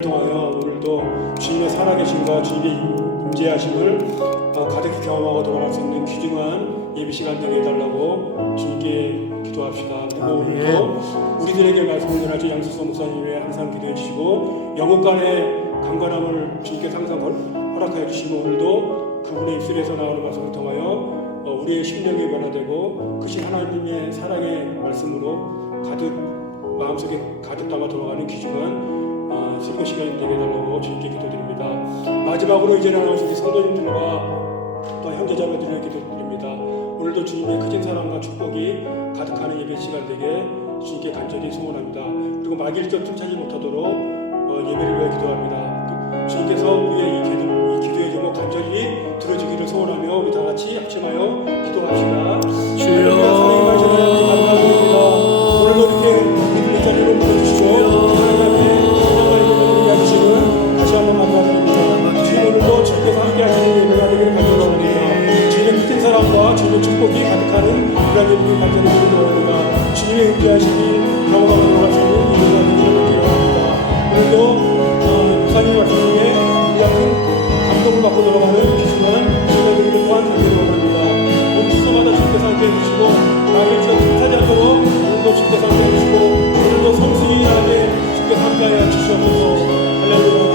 통하여 오늘도 주님의 살아계심과 주님의 임재하심을 가득히 경험하고 돌아갈 수 있는 귀중한 예배 시간 되게 해달라고 주님께 기도합시다. 그리고 오늘도 우리들에게 말씀을 전하신 양수서 목사님의 항상 기도해 주시고 영혼간의 강건함을 주님께서 항상 허락하여 주시고 오늘도 그분의 입술에서 나오는 말씀을 통하여 우리의 심령이 변화되고 크신 하나님의 사랑의 말씀으로 가득 마음속에 가득 담아 돌아가는 귀중한 설교 시간이 되게 해달라고 주님께 기도드립니다. 마지막으로 이제 나오신 성도님들과 또 형제자매들에게 기도드립니다. 오늘도 주님의 크신 사랑과 축복이 가득하는 예배 시간 되게 주님께 간절히 소원합니다. 그리고 마귀일전 틈차지 못하도록 예배를 위해 기도합니다. 주님께서 우리의 이 기도의 제목 간절히 들어주기를 소원하며 우리 다 같이 합심하여 기도합시다. 주여 사랑의 말씀을 감사드립니다. 오늘도 이렇게 우리들의 자리로 모여주시고 다시 한번 감사드립니다. 주님 오늘도 주님께서 함께 하시는 예배가 되기를 간절합니다. 주님의 크신 사랑과 주님의 축복이 가득하는 그런 예배를 간절히 기도합니다. 주님의 은혜하심이 경험하고 들어갈 수 있는 예배가 되기를 간절합니다. 오늘도 목사님 말씀 중에 우리 같은 감동을 받고 돌아가는 귀중한 예배를 또한 간절히 원합니다. 오늘 주소마다 주님께서 함께 해주시고 나에게서 틈타지 않도록 오늘도 주님께서 함께 해주시고 오늘도 성수기 안에 주님께서 함께하여 주시옵소서. 할렐루야.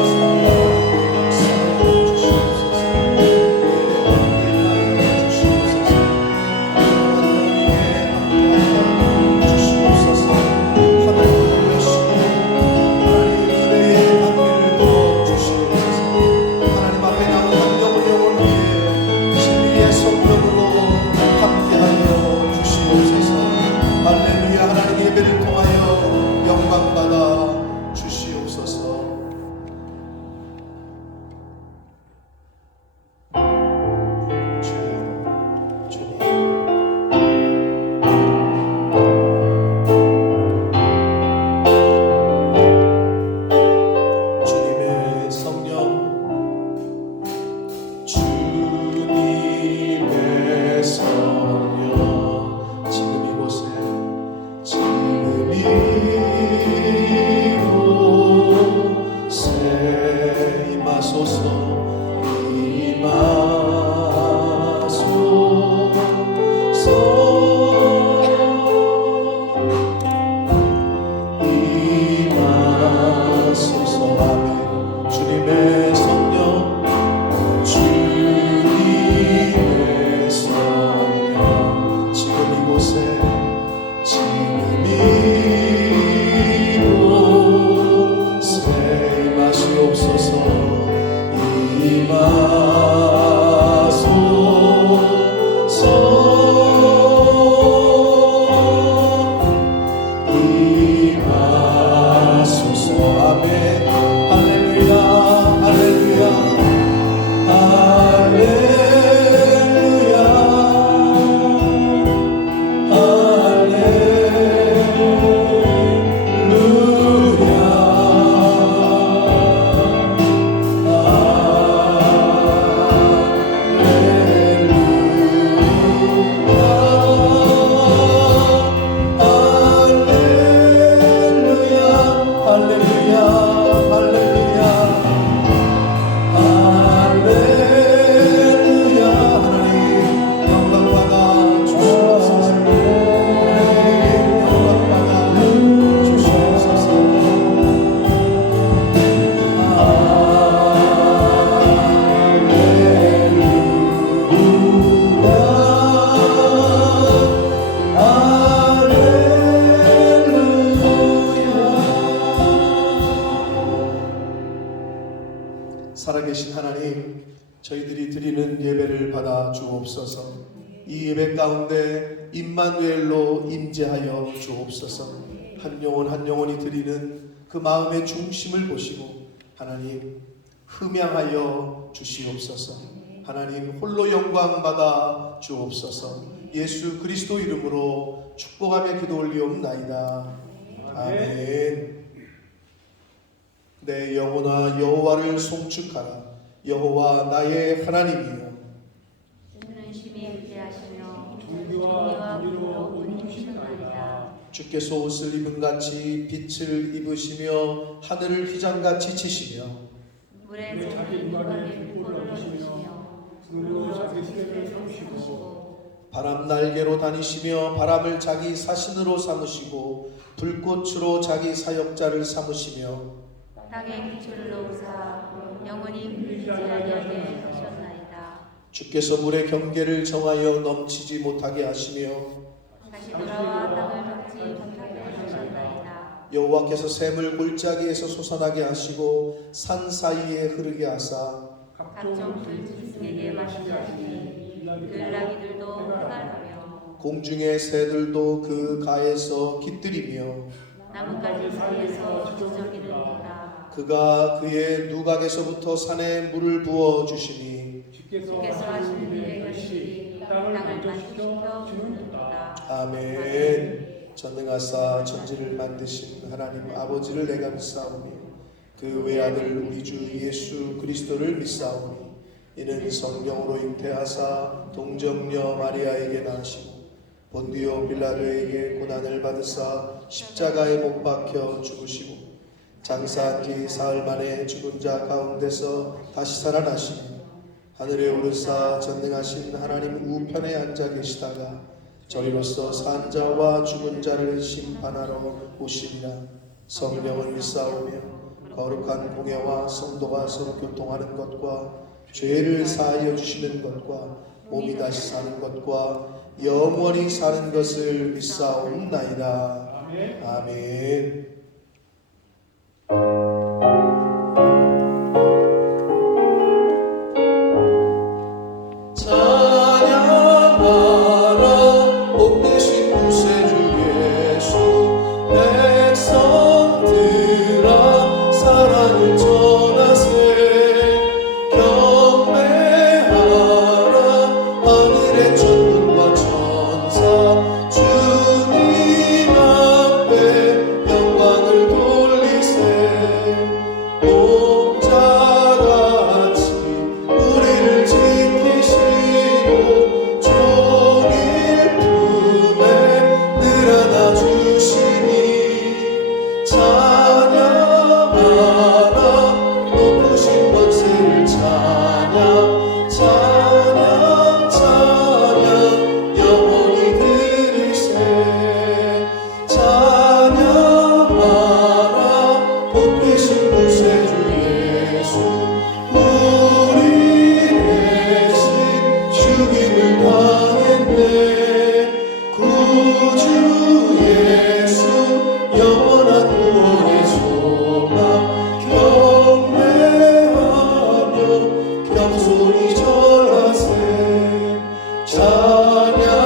살아계신 하나님, 저희들이 드리는 예배를 받아 주옵소서. 이 예배 가운데 임마누엘로 임재하여 주옵소서. 한 영혼 한 영혼이 드리는 그 마음의 중심을 보시고 하나님 흠양하여 주시옵소서. 하나님 홀로 영광 받아 주옵소서. 예수 그리스도 이름으로 축복하며 기도 올리옵나이다. 아멘. 내 영혼아 여호와를 송축하라. 여호와 나의 하나님이여. 주는 심히 의지하시며 존귀와 공의로 온 힘이시나이다. 주께서 옷을 입은 같이 빛을 입으시며 하늘을 휘장같이 치시며 물에 자기 육안에 불꽃을 넣으시며 물로 자기 시대를 삼으시고 바람 날개로 다니시며 바람을 자기 사신으로 삼으시고 불꽃으로 자기 사역자를 삼으시며 땅에 기초를 놓으사 영원히 흘리지 아니하게 하셨나이다. 주께서 물의 경계를 정하여 넘치지 못하게 하시며 다시 돌아와 땅을 덮지 못하게 하셨나이다. 여호와께서 샘을 골짜기에서 솟아나게 하시고 산 사이에 흐르게 하사 각종 들짐승에게 마시게 하시니 들나귀들도 활발하며 공중의 새들도 그 가에서 깃들이며 나뭇가지 사이에서 지저귀는도다. 그가 그의 누각에서부터 산에 물을 부어 주시니 주께서 하시는 일의 결실이 땅을 만족시켜 주는도다. 아멘. 전능하사 천지를 만드신 하나님 아버지를 내가 믿사오니 그 외아들 우리 주 예수 그리스도를 믿사오니 이는 성령으로 잉태하사 동정녀 마리아에게 나시고 본디오 빌라도에게 고난을 받으사 십자가에 못 박혀 죽으시고 장사한 지 사흘 만에 죽은 자 가운데서 다시 살아나시며 하늘에 오르사 전능하신 하나님 우편에 앉아 계시다가 저리로서 산 자와 죽은 자를 심판하러 오시리라. 성령을 믿사오며 거룩한 공예와 성도가 서로 교통하는 것과 죄를 사하여 주시는 것과 몸이 다시 사는 것과 영원히 사는 것을 믿사옵나이다. 아멘. 찬양하라 복되신 구세주 예수 백성들아 사랑을 전하세 경배하라 하늘의 천군과 천사 주님 앞에 영광을 돌리세 목자같이 우리를 지키시고 종일 품에 늘 안아주시니 찬양하라 높으신 권세를 찬양 찬양 찬양 영원히 들으세 찬양하라 복되신 구세주 예수 우리 대신 죽임을 당했네 구주 예수 영원한 구원의 소망 경배하며 겸손히 절하세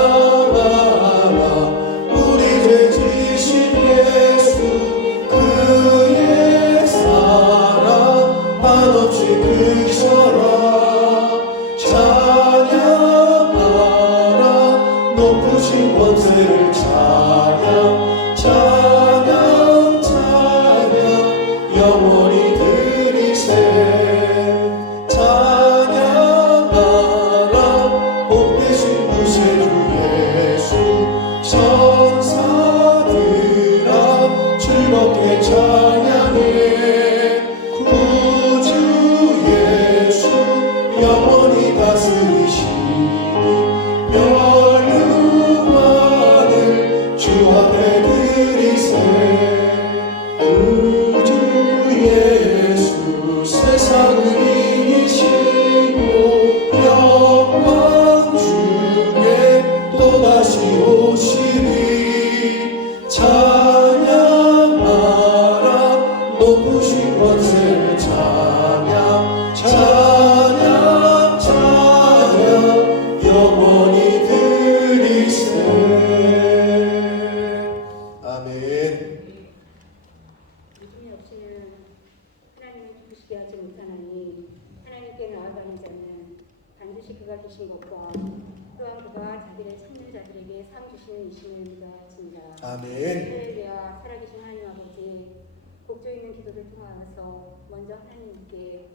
찬양하라 우리 죄 지신 예수 그의 사랑 한없이 크셔라 찬양하라 높으신 권세를 찬양 찬양 찬양 영원히 들으세 찬양하라 복되신 구세주 예수 천사들아 즐겁게 찬양해 구주 예수 영원히 다스리시니 멸류관을 주 앞에 드리세 구주 예수 세상을 이기시고 영광 중에 또다시 오시리 찬양하라 높으신 권세를 찬양 찬양 찬양 영원히 들으세 아멘. 믿음이 없이는 하나님을 기쁘시게 하지 못하나니 하나님께 나아가는 자는 반드시 그가 계신 것과 또한 그가 자기를 찾는 자들에게 상 주시는 이심을 믿어야지니라. 아멘. 할렐루야. 살아계신 하나님 아버지 곡조 있는 기도를 통하여서 먼저 하나님께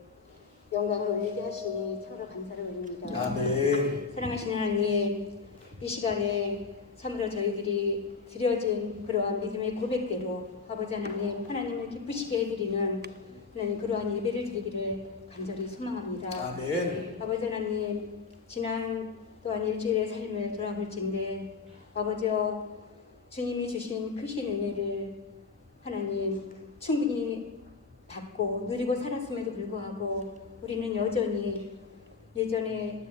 영광을 올리게 하시니 참으로 감사를 올립니다. 아멘. 사랑하시는 하나님 이 시간에 참으로 저희들이 드려진 그러한 믿음의 고백대로 아버지 하나님 하나님을 기쁘시게 해드리는 하나님 그러한 예배를 드리기를 간절히 소망합니다. 아멘. 아버지 하나님 지난 또한 일주일의 삶을 돌아볼진데 아버지여 주님이 주신 크신 은혜를 하나님 충분히 받고 누리고 살았음에도 불구하고 우리는 여전히 예전의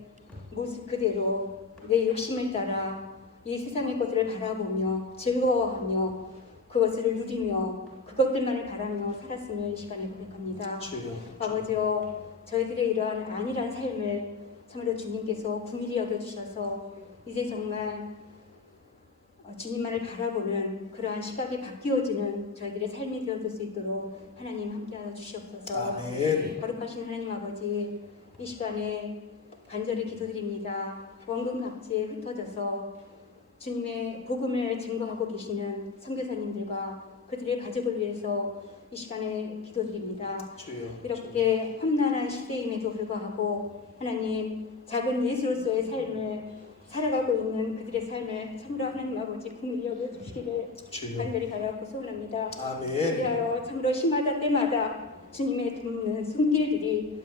모습 그대로 내 욕심을 따라 이 세상의 것들을 바라보며 즐거워하며 그것을 누리며 그것들만을 바라며 살았음을 이 시간에 고백합니다. 주여. 아버지여 저희들의 이러한 안일한 삶을 참으로 주님께서 긍휼히 여겨주셔서 이제 정말 주님만을 바라보는 그러한 시각이 바뀌어지는 저희들의 삶이 되어줄 수 있도록 하나님 함께하여 주시옵소서. 아멘. 거룩하신 하나님 아버지 이 시간에 간절히 기도드립니다. 원근 각지에 흩어져서 주님의 복음을 증거하고 계시는 선교사님들과 그들의 가족을 위해서 이 시간에 기도드립니다. 주여. 이렇게 험난한 시대임에도 불구하고 하나님 작은 예수로서의 삶을 살아가고 있는 그들의 삶을 참으로 하나님 아버지 긍휼히 여겨주시기를 주여. 간절히 바라고 소원합니다. 아멘. 그리하여 참으로 시마다 때마다 주님의 돕는 손길들이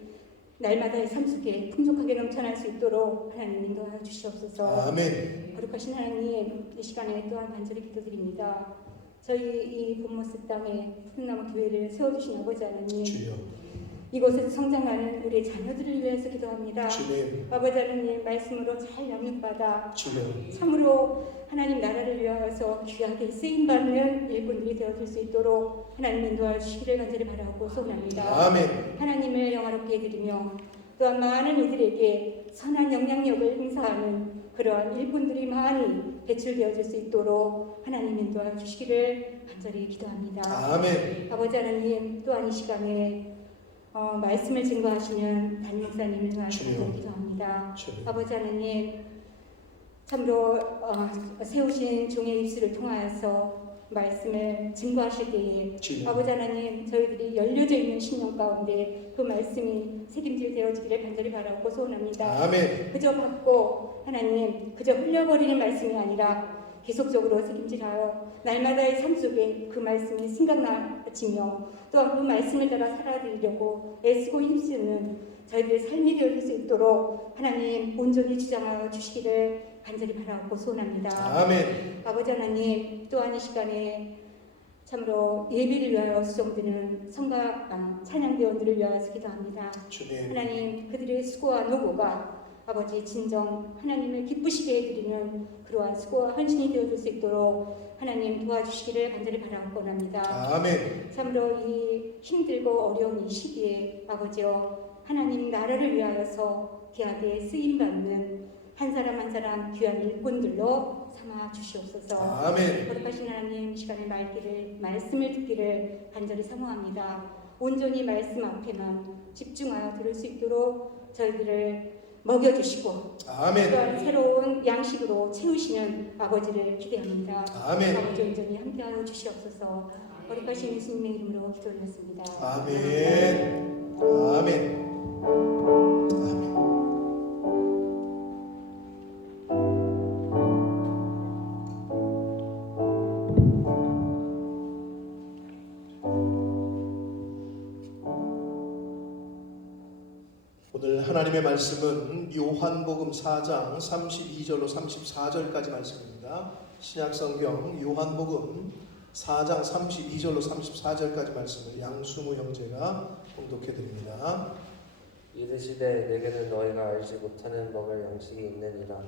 날마다의 삶 속에 풍족하게 넘쳐날 수 있도록 하나님 인도하여 주시옵소서. 아멘. 거룩하신 하나님 이 시간에 또한 간절히 기도드립니다. 저희 이 본모습 땅에 푸른나무 교회를 세워주신 아버지 하나님 주여. 이곳에서 성장하는 우리 자녀들을 위해서 기도합니다. 주님. 아버지 하나님 말씀으로 잘 양육받아 주여. 참으로 하나님 나라를 위하여서 귀하게 쓰임받는 일꾼들이 되어줄 수 있도록 하나님 인도하여 주시기를 간절히 바라고 소원합니다. 아멘. 하나님을 영화롭게 해드리며 또한 많은 이들에게 선한 영향력을 행사하는 그러한 일꾼들이 많이 배출되어질 수 있도록 하나님 인도하여 주시기를 간절히 기도합니다. 아멘. 아버지 하나님 또한 이 시간에 말씀을 증거하시는 담임 목사님을 위하여 주여. 기도합니다. 주여. 아버지 하나님 참으로 세우신 종의 입술을 통하여서 말씀을 증거하실 때에 주여. 아버지 하나님 저희들이 열려져 있는 신령 가운데 그 말씀이 책임질 되어지기를 간절히 바라고 소원합니다. 아멘. 그저 받고 하나님 그저 흘려버리는 말씀이 아니라 계속적으로 책임질하여 날마다의 삶 속에 그 말씀이 생각나지며 또한 그 말씀을 따라 살아드리려고 애쓰고 힘쓰는 저희들의 삶이 되어질 수 있도록 하나님 온전히 주장하여 주시기를 간절히 바라고 소원합니다. 아멘. 아버지 하나님 또한 이 시간에 참으로 예배를 위하여 수정되는 성가 찬양대원들을 위하여서 기도합니다. 주님. 하나님 그들의 수고와 노고가 아버지 진정 하나님을 기쁘시게 해드리는 그러한 수고와 헌신이 되어줄 수 있도록 하나님 도와주시기를 간절히 바라고 원합니다. 아멘. 참으로 이 힘들고 어려운 이 시기에 아버지여 하나님 나라를 위하여서 귀하게 쓰임받는 한 사람 한 사람 귀한 일꾼들로 삼아 주시옵소서. 아멘. 거룩하신 하나님 이 시간에 말씀을 듣기를 간절히 사모합니다. 온전히 말씀 앞에만 집중하여 들을 수 있도록 저희들을 먹여주시고 아멘. 또한 새로운 양식으로 채우시는 아버지를 기대합니다. 아멘. 아버지 온전히 함께하여 주시옵소서. 거룩하신 예수님의 이름으로 기도드렸습니다. 아멘. 아멘. 아멘. 오늘 하나님의 말씀은 요한복음 4장 32절로 34절까지 말씀입니다. 신약성경 요한복음 4장 32절로 34절까지 말씀을 양수무 형제가 봉독해 드립니다. 이르시되 내게는 너희가 알지 못하는 먹을 양식이 있느니라.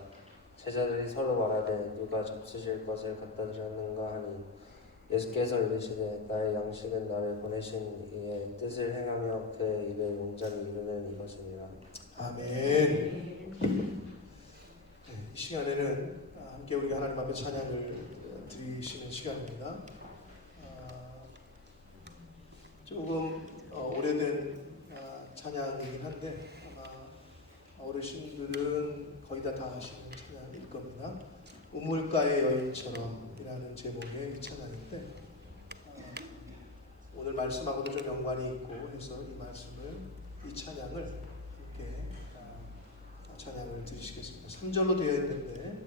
제자들이 서로 말하되 누가 접수실 것을 갖다 주었는가 하니 예수께서 이르시되 나의 양식은 나를 보내신 이의 뜻을 행하며 그의 일을 온전히 이루는 이것이니라. 아멘. 이 시간에는 함께 우리가 하나님 앞에 찬양을 드리시는 시간입니다. 조금 오래된 찬양이긴 한데 아마 어르신들은 거의 다 아시는 찬양일 겁니다. 우물가의 여인처럼이라는 제목의 이 찬양인데 오늘 말씀하고도 좀 연관이 있고 해서 이 찬양을 함께 찬양을 드리시겠습니다. 3절로 되어 있는데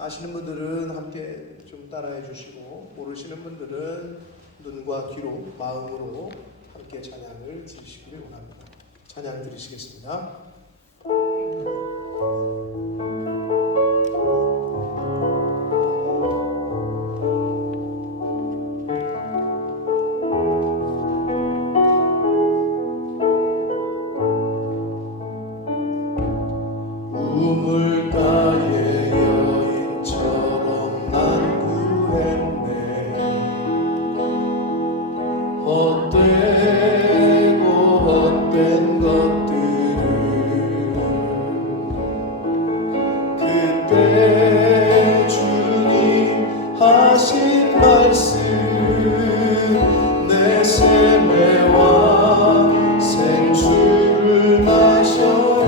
아시는 분들은 함께 좀 따라해 주시고 모르시는 분들은 눈과 귀로 마음으로 함께 찬양을 들으시기를 원합니다. 찬양 들으시겠습니다. 우물가의 여인처럼 난 구했네. 헛되고 헛된 것들을 그때 주님 하신 말씀 내 세매와 생수를 마셔라.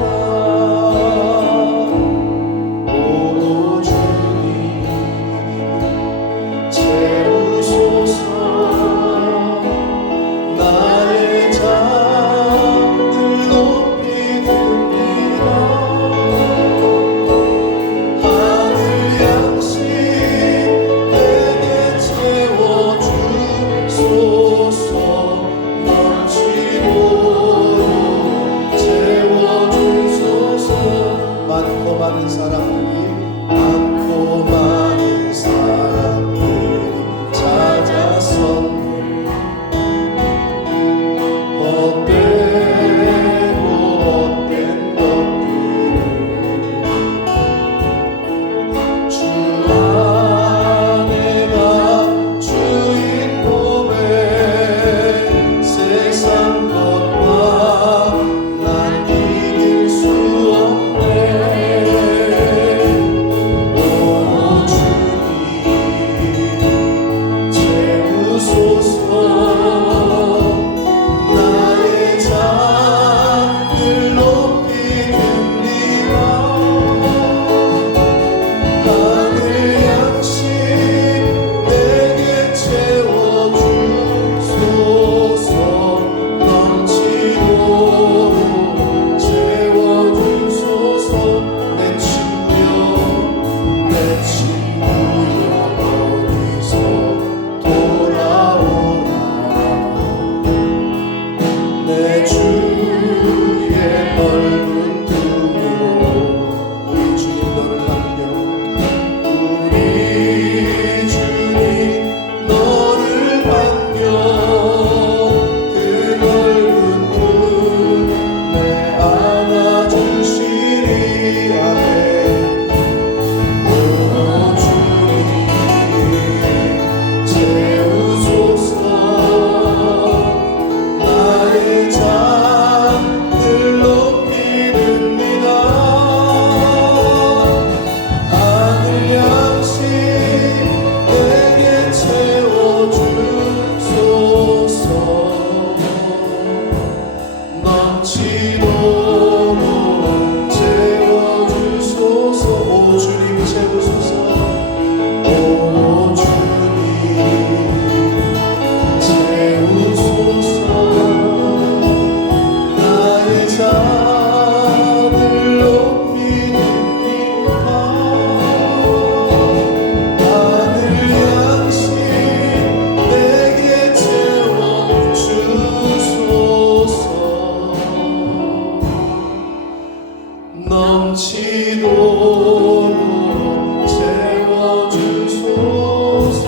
많은 사람들이 찾아섰네. 헛되고 헛된 것들을 주 안에가 주인 몸에 세상 것과 난 이길 수 없네. 넘치도록 채워주소서.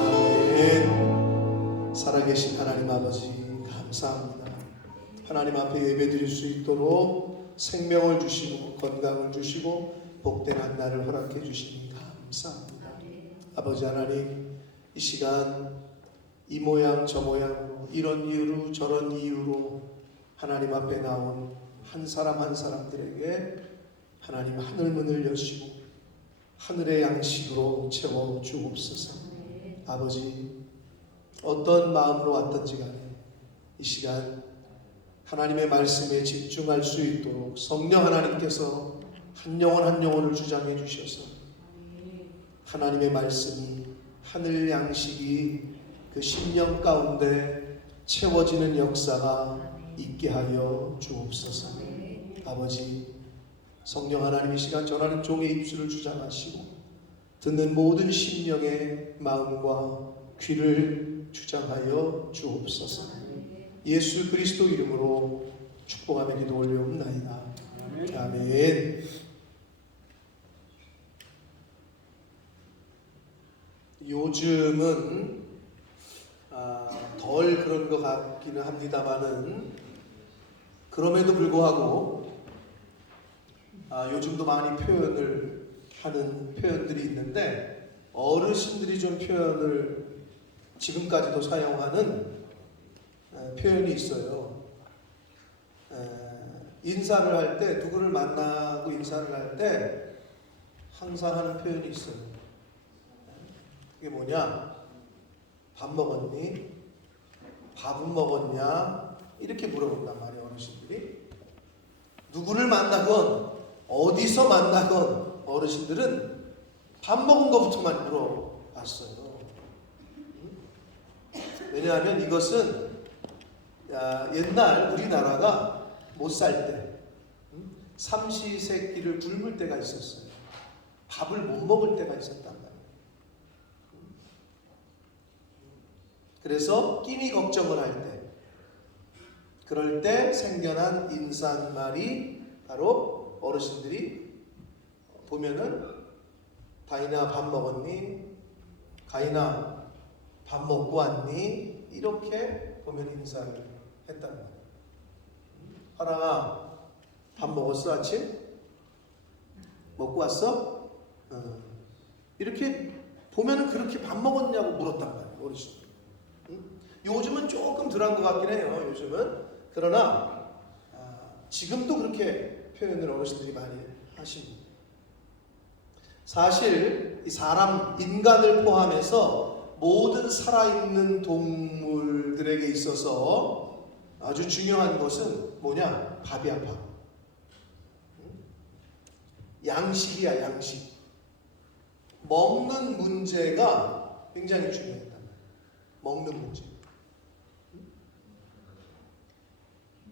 아멘. 살아계신 하나님 아버지 감사합니다. 하나님 앞에 예배드릴 수 있도록 생명을 주시고 건강을 주시고 복된 한 날을 허락해 주시니 감사합니다. 아버지 하나님, 이 시간 이 모양 저 모양으로 이런 이유로 저런 이유로 하나님 앞에 나온 한 사람 한 사람들에게 하나님 하늘 문을 여시고 하늘의 양식으로 채워 주옵소서. 아버지, 어떤 마음으로 왔던지 간에 이 시간 하나님의 말씀에 집중할 수 있도록 성령 하나님께서 한 영혼 한 영혼을 주장해 주셔서 하나님의 말씀이 하늘 양식이 그 심령 가운데 채워지는 역사가 있게 하여 주옵소서. 아버지, 성령 하나님 이 시간 전하는 종의 입술을 주장하시고 듣는 모든 심령의 마음과 귀를 주장하여 주옵소서. 예수 그리스도 이름으로 축복하며 기도 올려옵나이다. 아멘. 요즘은 덜 그런 것 같기는 합니다만은 그럼에도 불구하고 요즘도 많이 표현을 하는 표현들이 있는데 어르신들이 좀 표현을 지금까지도 사용하는 표현이 있어요. 인사를 할 때, 누구를 만나고 인사를 할 때 항상 하는 표현이 있어요. 그게 뭐냐? 밥 먹었니? 밥은 먹었냐? 이렇게 물어본단 말이에요, 어르신들이. 누구를 만나건 어디서 만나건 어르신들은 밥 먹은 것부터만 물어봤어요. 왜냐하면 이것은 옛날 우리나라가 못 살 때 삼시세끼를 굶을 때가 있었어요. 밥을 못 먹을 때가 있었단 말이에요. 그래서 끼니 걱정을 할 때, 그럴 때 생겨난 인사말이 바로 어르신들이 보면은 다인아 밥 먹었니? 가인아 밥 먹고 왔니? 이렇게 보면 인사를 했단 말이에요. 하랑아 밥 먹었어 아침? 먹고 왔어? 이렇게 보면은 그렇게 밥 먹었냐고 물었단 말이에요, 어르신. 요즘은 조금 덜한 것 같긴 해요. 요즘은. 그러나 지금도 그렇게 표현을 어르신들이 많이 하십니다. 사실 이 사람, 인간을 포함해서 모든 살아있는 동물들에게 있어서 아주 중요한 것은 뭐냐? 밥이야, 밥. 양식이야, 양식. 먹는 문제가 굉장히 중요했단 말이에요. 먹는 문제.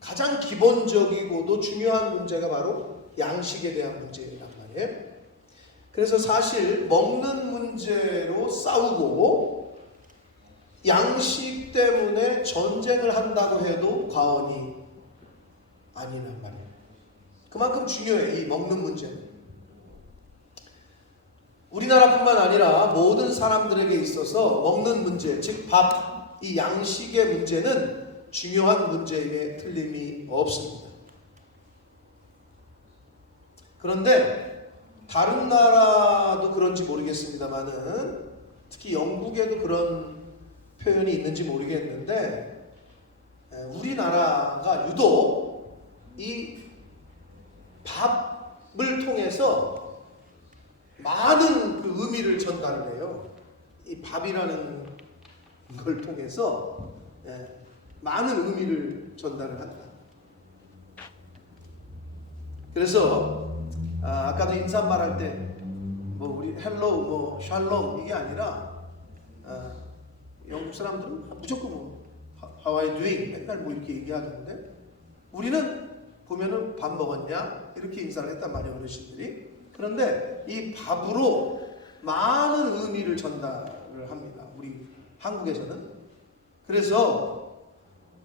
가장 기본적이고도 중요한 문제가 바로 양식에 대한 문제란 말이에요. 그래서 사실 먹는 문제로 싸우고 양식 때문에 전쟁을 한다고 해도 과언이 아니란 말이에요. 그만큼 중요해, 이 먹는 문제는. 우리나라뿐만 아니라 모든 사람들에게 있어서 먹는 문제, 즉 밥, 이 양식의 문제는 중요한 문제임에 틀림이 없습니다. 그런데 다른 나라도 그런지 모르겠습니다만은 특히 영국에도 그런 표현이 있는지 모르겠는데 우리나라가 유독 이 밥을 통해서 많은 그 의미를 전달을 해요. 이 밥이라는 걸 통해서 많은 의미를 전달을 한다. 그래서 아까도 인사말 할 때 뭐 우리 헬로우, 뭐 샬롬 이게 아니라 영국 사람들은 무조건 뭐 How are you doing? 맨날 뭐 이렇게 얘기하던데 우리는 보면은 밥 먹었냐? 이렇게 인사를 했단 말이에요, 어르신들이. 그런데 이 밥으로 많은 의미를 전달을 합니다. 우리 한국에서는. 그래서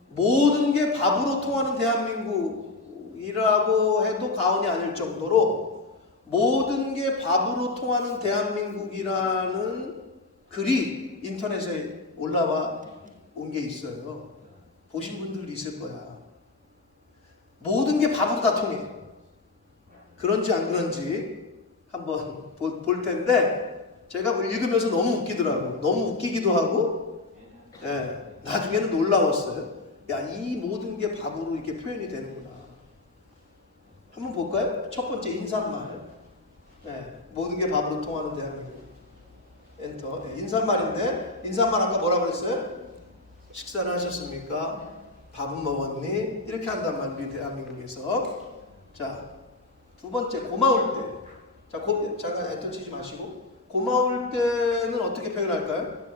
모든 게 밥으로 통하는 대한민국이라고 해도 과언이 아닐 정도로 모든 게 밥으로 통하는 대한민국이라는 글이 인터넷에 올라와 온 게 있어요. 보신 분들 있을 거야. 모든 게 밥으로 다 통해. 그런지 안 그런지 한번 볼 텐데 제가 읽으면서 너무 웃기더라고요. 너무 웃기기도 하고 나중에는 놀라웠어요. 야, 이 모든 게 밥으로 이렇게 표현이 되는구나. 한번 볼까요? 첫 번째 인사말. 모든 게 밥으로 통하는 대한민국. 엔터. 인사말인데 인사말 아까 뭐라고 그랬어요? 식사를 하셨습니까? 밥은 먹었니? 이렇게 한단 말이에요, 대한민국에서. 자, 두 번째 고마울 때. 자, 잠깐 엔터 치지 마시고 고마울 때는 어떻게 표현할까요?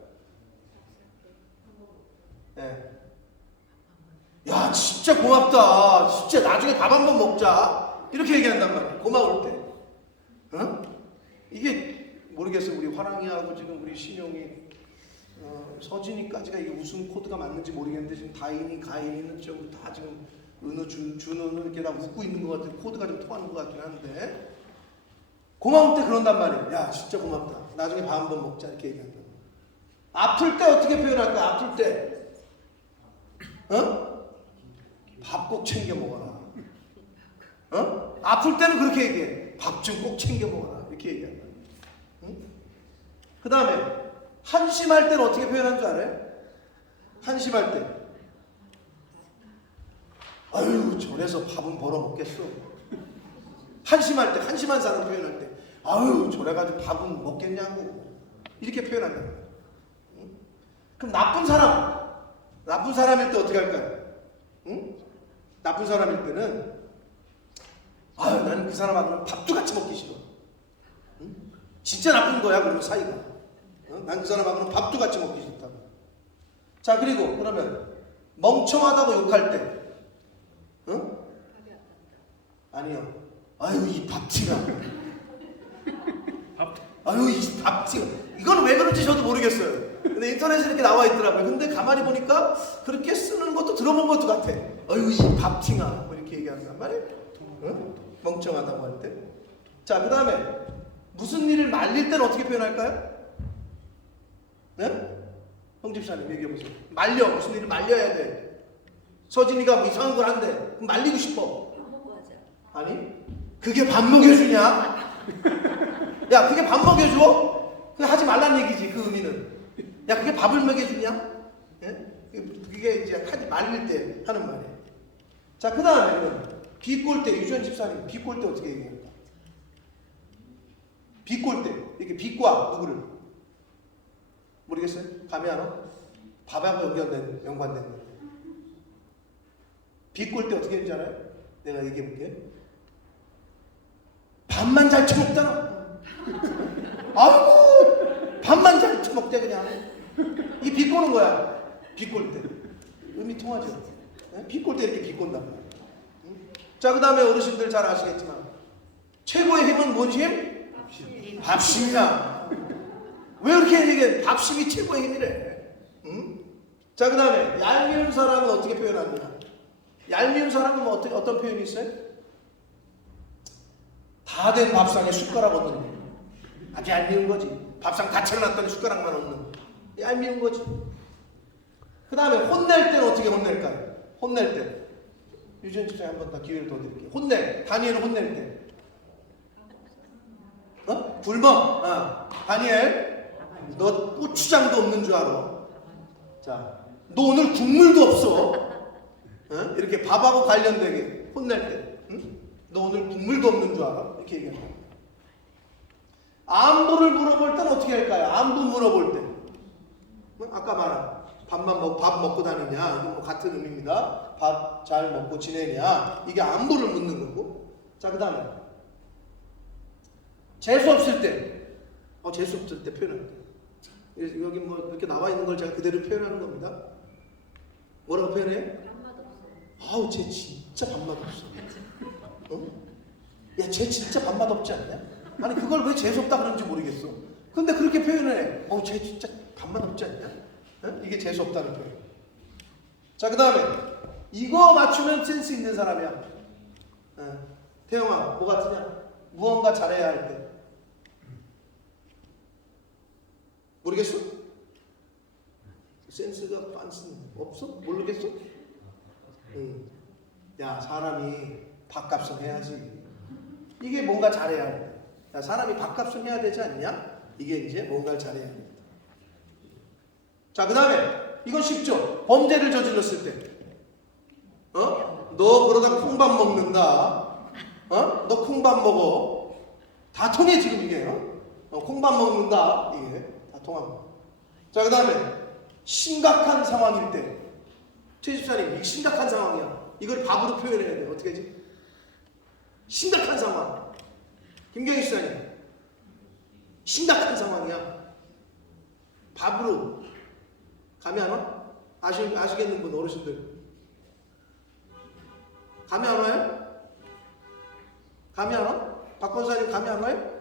야, 진짜 고맙다. 진짜 나중에 밥 한번 먹자. 이렇게 얘기한단 말이에요. 고마울 때. 어? 이게 모르겠어요. 우리 화랑이하고 지금 우리 신용이 서진이까지가 이게 무슨 코드가 맞는지 모르겠는데 지금 다인이 가인이는 좀 다 지금 은우 준우는 이렇게 다 웃고 있는 것 같아요. 코드가 좀 통하는 것 같긴 한데 고마울 때 그런단 말이에요. 야 진짜 고맙다. 나중에 밥 한번 먹자 이렇게 얘기한다. 아플 때 어떻게 표현할 거야? 아플 때 밥 꼭 챙겨 먹어라. 아플 때는 그렇게 얘기해. 밥 좀 꼭 챙겨 먹어라 이렇게 얘기한다. 그 다음에 한심할 때는 어떻게 표현하는 줄 알아요? 한심할 때 아유 저래서 밥은 벌어 먹겠어. 한심할 때, 한심한 사람 표현할 때 아유 저래가지고 밥은 먹겠냐고 이렇게 표현한다. 그럼 나쁜 사람일 때 어떻게 할까요? 나쁜 사람일 때는 아유 나는 그 사람하고는 밥도 같이 먹기 싫어. 진짜 나쁜 거야 그러면 사이가. 난 그 사람하고는 밥도 같이 먹기 싫다고. 자 그리고 그러면 멍청하다고 욕할 때 아니요. 아유 이 밥티가 아유 이 밥티가 이건 왜 그런지 저도 모르겠어요. 근데 인터넷에 이렇게 나와 있더라고요. 근데 가만히 보니까 그렇게 쓰는 것도 들어본 것도 같아. 아유 이 밥팅아 뭐 이렇게 얘기한단 말이에요. 멍청하다고 할 때. 자 그 다음에 무슨 일을 말릴 때는 어떻게 표현할까요? 네? 홍집사님 얘기해보세요. 말려. 무슨 일을 말려야 돼. 서진이가 뭐 이상한 걸 한대. 그럼 말리고 싶어. 아니 그게 밥 먹여주냐? 야 그게 밥 먹여줘? 그게 하지 말란 얘기지. 그 의미는 야 그게 밥을 먹여주냐? 예? 그게 이제 하지 말릴 때 하는 말이에요. 자 그 다음에는 비꼴 때 유주현 집사님 비꼴 때 어떻게 얘기할까? 비꼴 때 이렇게 비과 누구를 모르겠어요? 감이 안 와? 밥하고 연관된 건데 비꼴 때 어떻게 되는지 알아요? 내가 얘기해 볼게. 밥만 잘 처먹잖아. 아이고 밥만 잘 처먹대 그냥. 이 비꼬는 거야. 비꼴 때 의미 통하죠? 네? 비꼴 때 이렇게 비꼰단 말이야. 자 그 다음에 어르신들 잘 아시겠지만 최고의 힘은 뭔 힘? 밥심이야. 왜 이렇게 얘기해? 밥심이 최고의 힘이래. 자 그 다음에 얄미운 사람은 어떻게 표현하느냐? 얄미운 사람은 뭐 어떤 표현이 있어요? 다 된 밥상에 숟가락 얹는 거. 아주 얄미운 거지. 밥상 다 차려놨더니 숟가락만 얹는 거. 얄미운 거지. 그 다음에 혼낼 때는 어떻게 혼낼까요? 혼낼 때. 유지현 집사님 한 번 더 기회를 더 드릴게요. 혼내. 다니엘을 혼낼 때. 굶어. 다니엘. 너 고추장도 없는 줄 알아. 자, 너 오늘 국물도 없어. 이렇게 밥하고 관련되게 혼낼 때. 너 오늘 국물도 없는 줄 알아? 이렇게 얘기합니다. 안부를 물어볼 때는 어떻게 할까요? 안부 물어볼 때. 아까 말한 밥 먹고 다니냐? 이건 뭐 같은 의미입니다. 밥 잘 먹고 지내냐? 이게 안부를 묻는 거고. 자, 그 다음에 재수 없을 때. 재수 없을 때 표현할 때. 여기 뭐 이렇게 나와 있는 걸 제가 그대로 표현하는 겁니다. 뭐라고 표현해요? 아우, 쟤 진짜 밥맛 없어. 야, 쟤 진짜 밥맛 없지 않냐? 아니, 그걸 왜 재수없다 그러는지 모르겠어. 근데 그렇게 표현을 해. 쟤 진짜 밥맛 없지 않냐? 이게 재수없다는 표현. 자, 그 다음에 이거 맞추면 센스 있는 사람이야. 태영아, 뭐 같으냐? 무언가 잘해야 할 때. 모르겠어? 센스가 없어? 모르겠어? 야, 사람이 밥값은 해야지. 이게 뭔가 잘해야 돼. 야, 사람이 밥값은 해야 되지 않냐? 이게 이제 뭔가를 잘해야 돼. 자, 그 다음에 이건 쉽죠? 범죄를 저질렀을 때. 너 그러다 콩밥 먹는다. 너 콩밥 먹어. 다 통해 지금 이게. 콩밥 먹는다. 이게 다 통합니다. 자, 그 다음에 심각한 상황일 때. 최 집사님, 이게 심각한 상황이야. 이걸 밥으로 표현해야 돼. 어떻게 하지? 심각한 상황. 김경희 집사님, 심각한 상황이야. 밥으로. 감이 안 와? 아시겠는 분, 어르신들. 감이 안 와요? 감이 안 와? 박 권사님 감이 안 와요?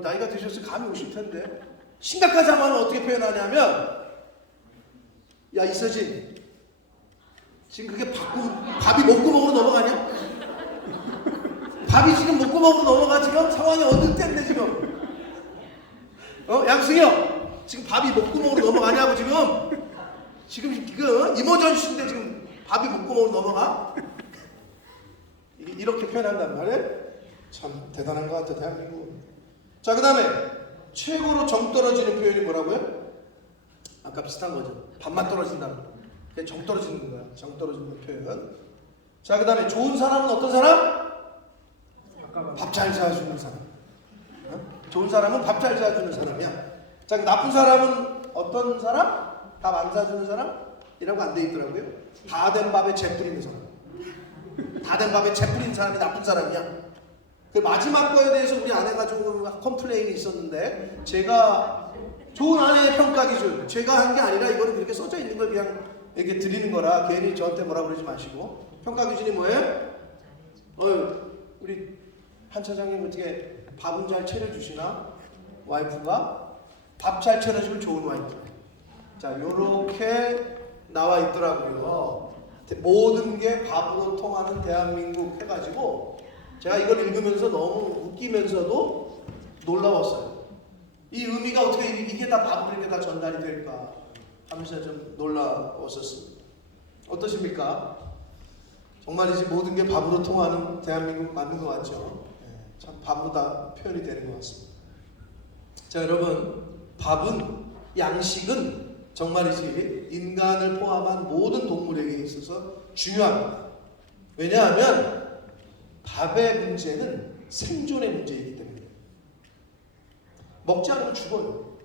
나이가 드셨으면 감이 오실 텐데. 심각한 상황을 어떻게 표현하냐면, 야 이서진, 지금 그게 밥이 목구멍으로 넘어가냐? 밥이 지금 목구멍으로 넘어가. 지금 상황이 어느 때인데 지금. 양승이 형, 지금 밥이 목구멍으로 넘어가냐고 지금 그 이모전시인데 지금 밥이 목구멍으로 넘어가? 이렇게 표현한단 말이에요. 참 대단한 것 같아 대한민국. 자, 그 다음에 최고로 정 떨어지는 표현이 뭐라고요? 아까 비슷한 거죠. 밥만 떨어진다는 거. 그게 정 떨어지는 거야. 정 떨어지는 표현. 자, 그 다음에 좋은 사람은 어떤 사람? 밥 잘 사주는 사람. 좋은 사람은 밥 잘 사주는 사람이야. 자, 나쁜 사람은 어떤 사람? 밥 안 사주는 사람? 이라고 안 돼 있더라고요. 다 된 밥에 재 뿌리는 사람. 다 된 밥에 재 뿌리는 사람이 나쁜 사람이야. 그 마지막 거에 대해서 우리 아내가 조금 컴플레인이 있었는데, 제가 좋은 아내의 평가 기준, 제가 한 게 아니라 이거는 그렇게 써져 있는 걸 그냥 이렇게 드리는 거라 괜히 저한테 뭐라 그러지 마시고. 평가 기준이 뭐예요? 우리 한 차장님 어떻게 밥은 잘 차려주시나? 와이프가 밥 잘 차려주면 좋은 와이프. 자, 요렇게 나와 있더라고요. 모든 게 밥으로 통하는 대한민국 해가지고 제가 이걸 읽으면서 너무 웃기면서도 놀라웠어요. 이 의미가 어떻게 이게 다 밥으로 이렇게 다 전달이 될까 하면서 좀 놀라웠었습니다. 어떠십니까? 정말이지 모든 게 밥으로 통하는 대한민국 맞는 것 같죠? 참 밥으로 다 표현이 되는 것 같습니다. 자, 여러분, 밥은, 양식은 정말이지 인간을 포함한 모든 동물에게 있어서 중요합니다. 왜냐하면 밥의 문제는 생존의 문제이기 때문에 먹지 않으면 죽어요.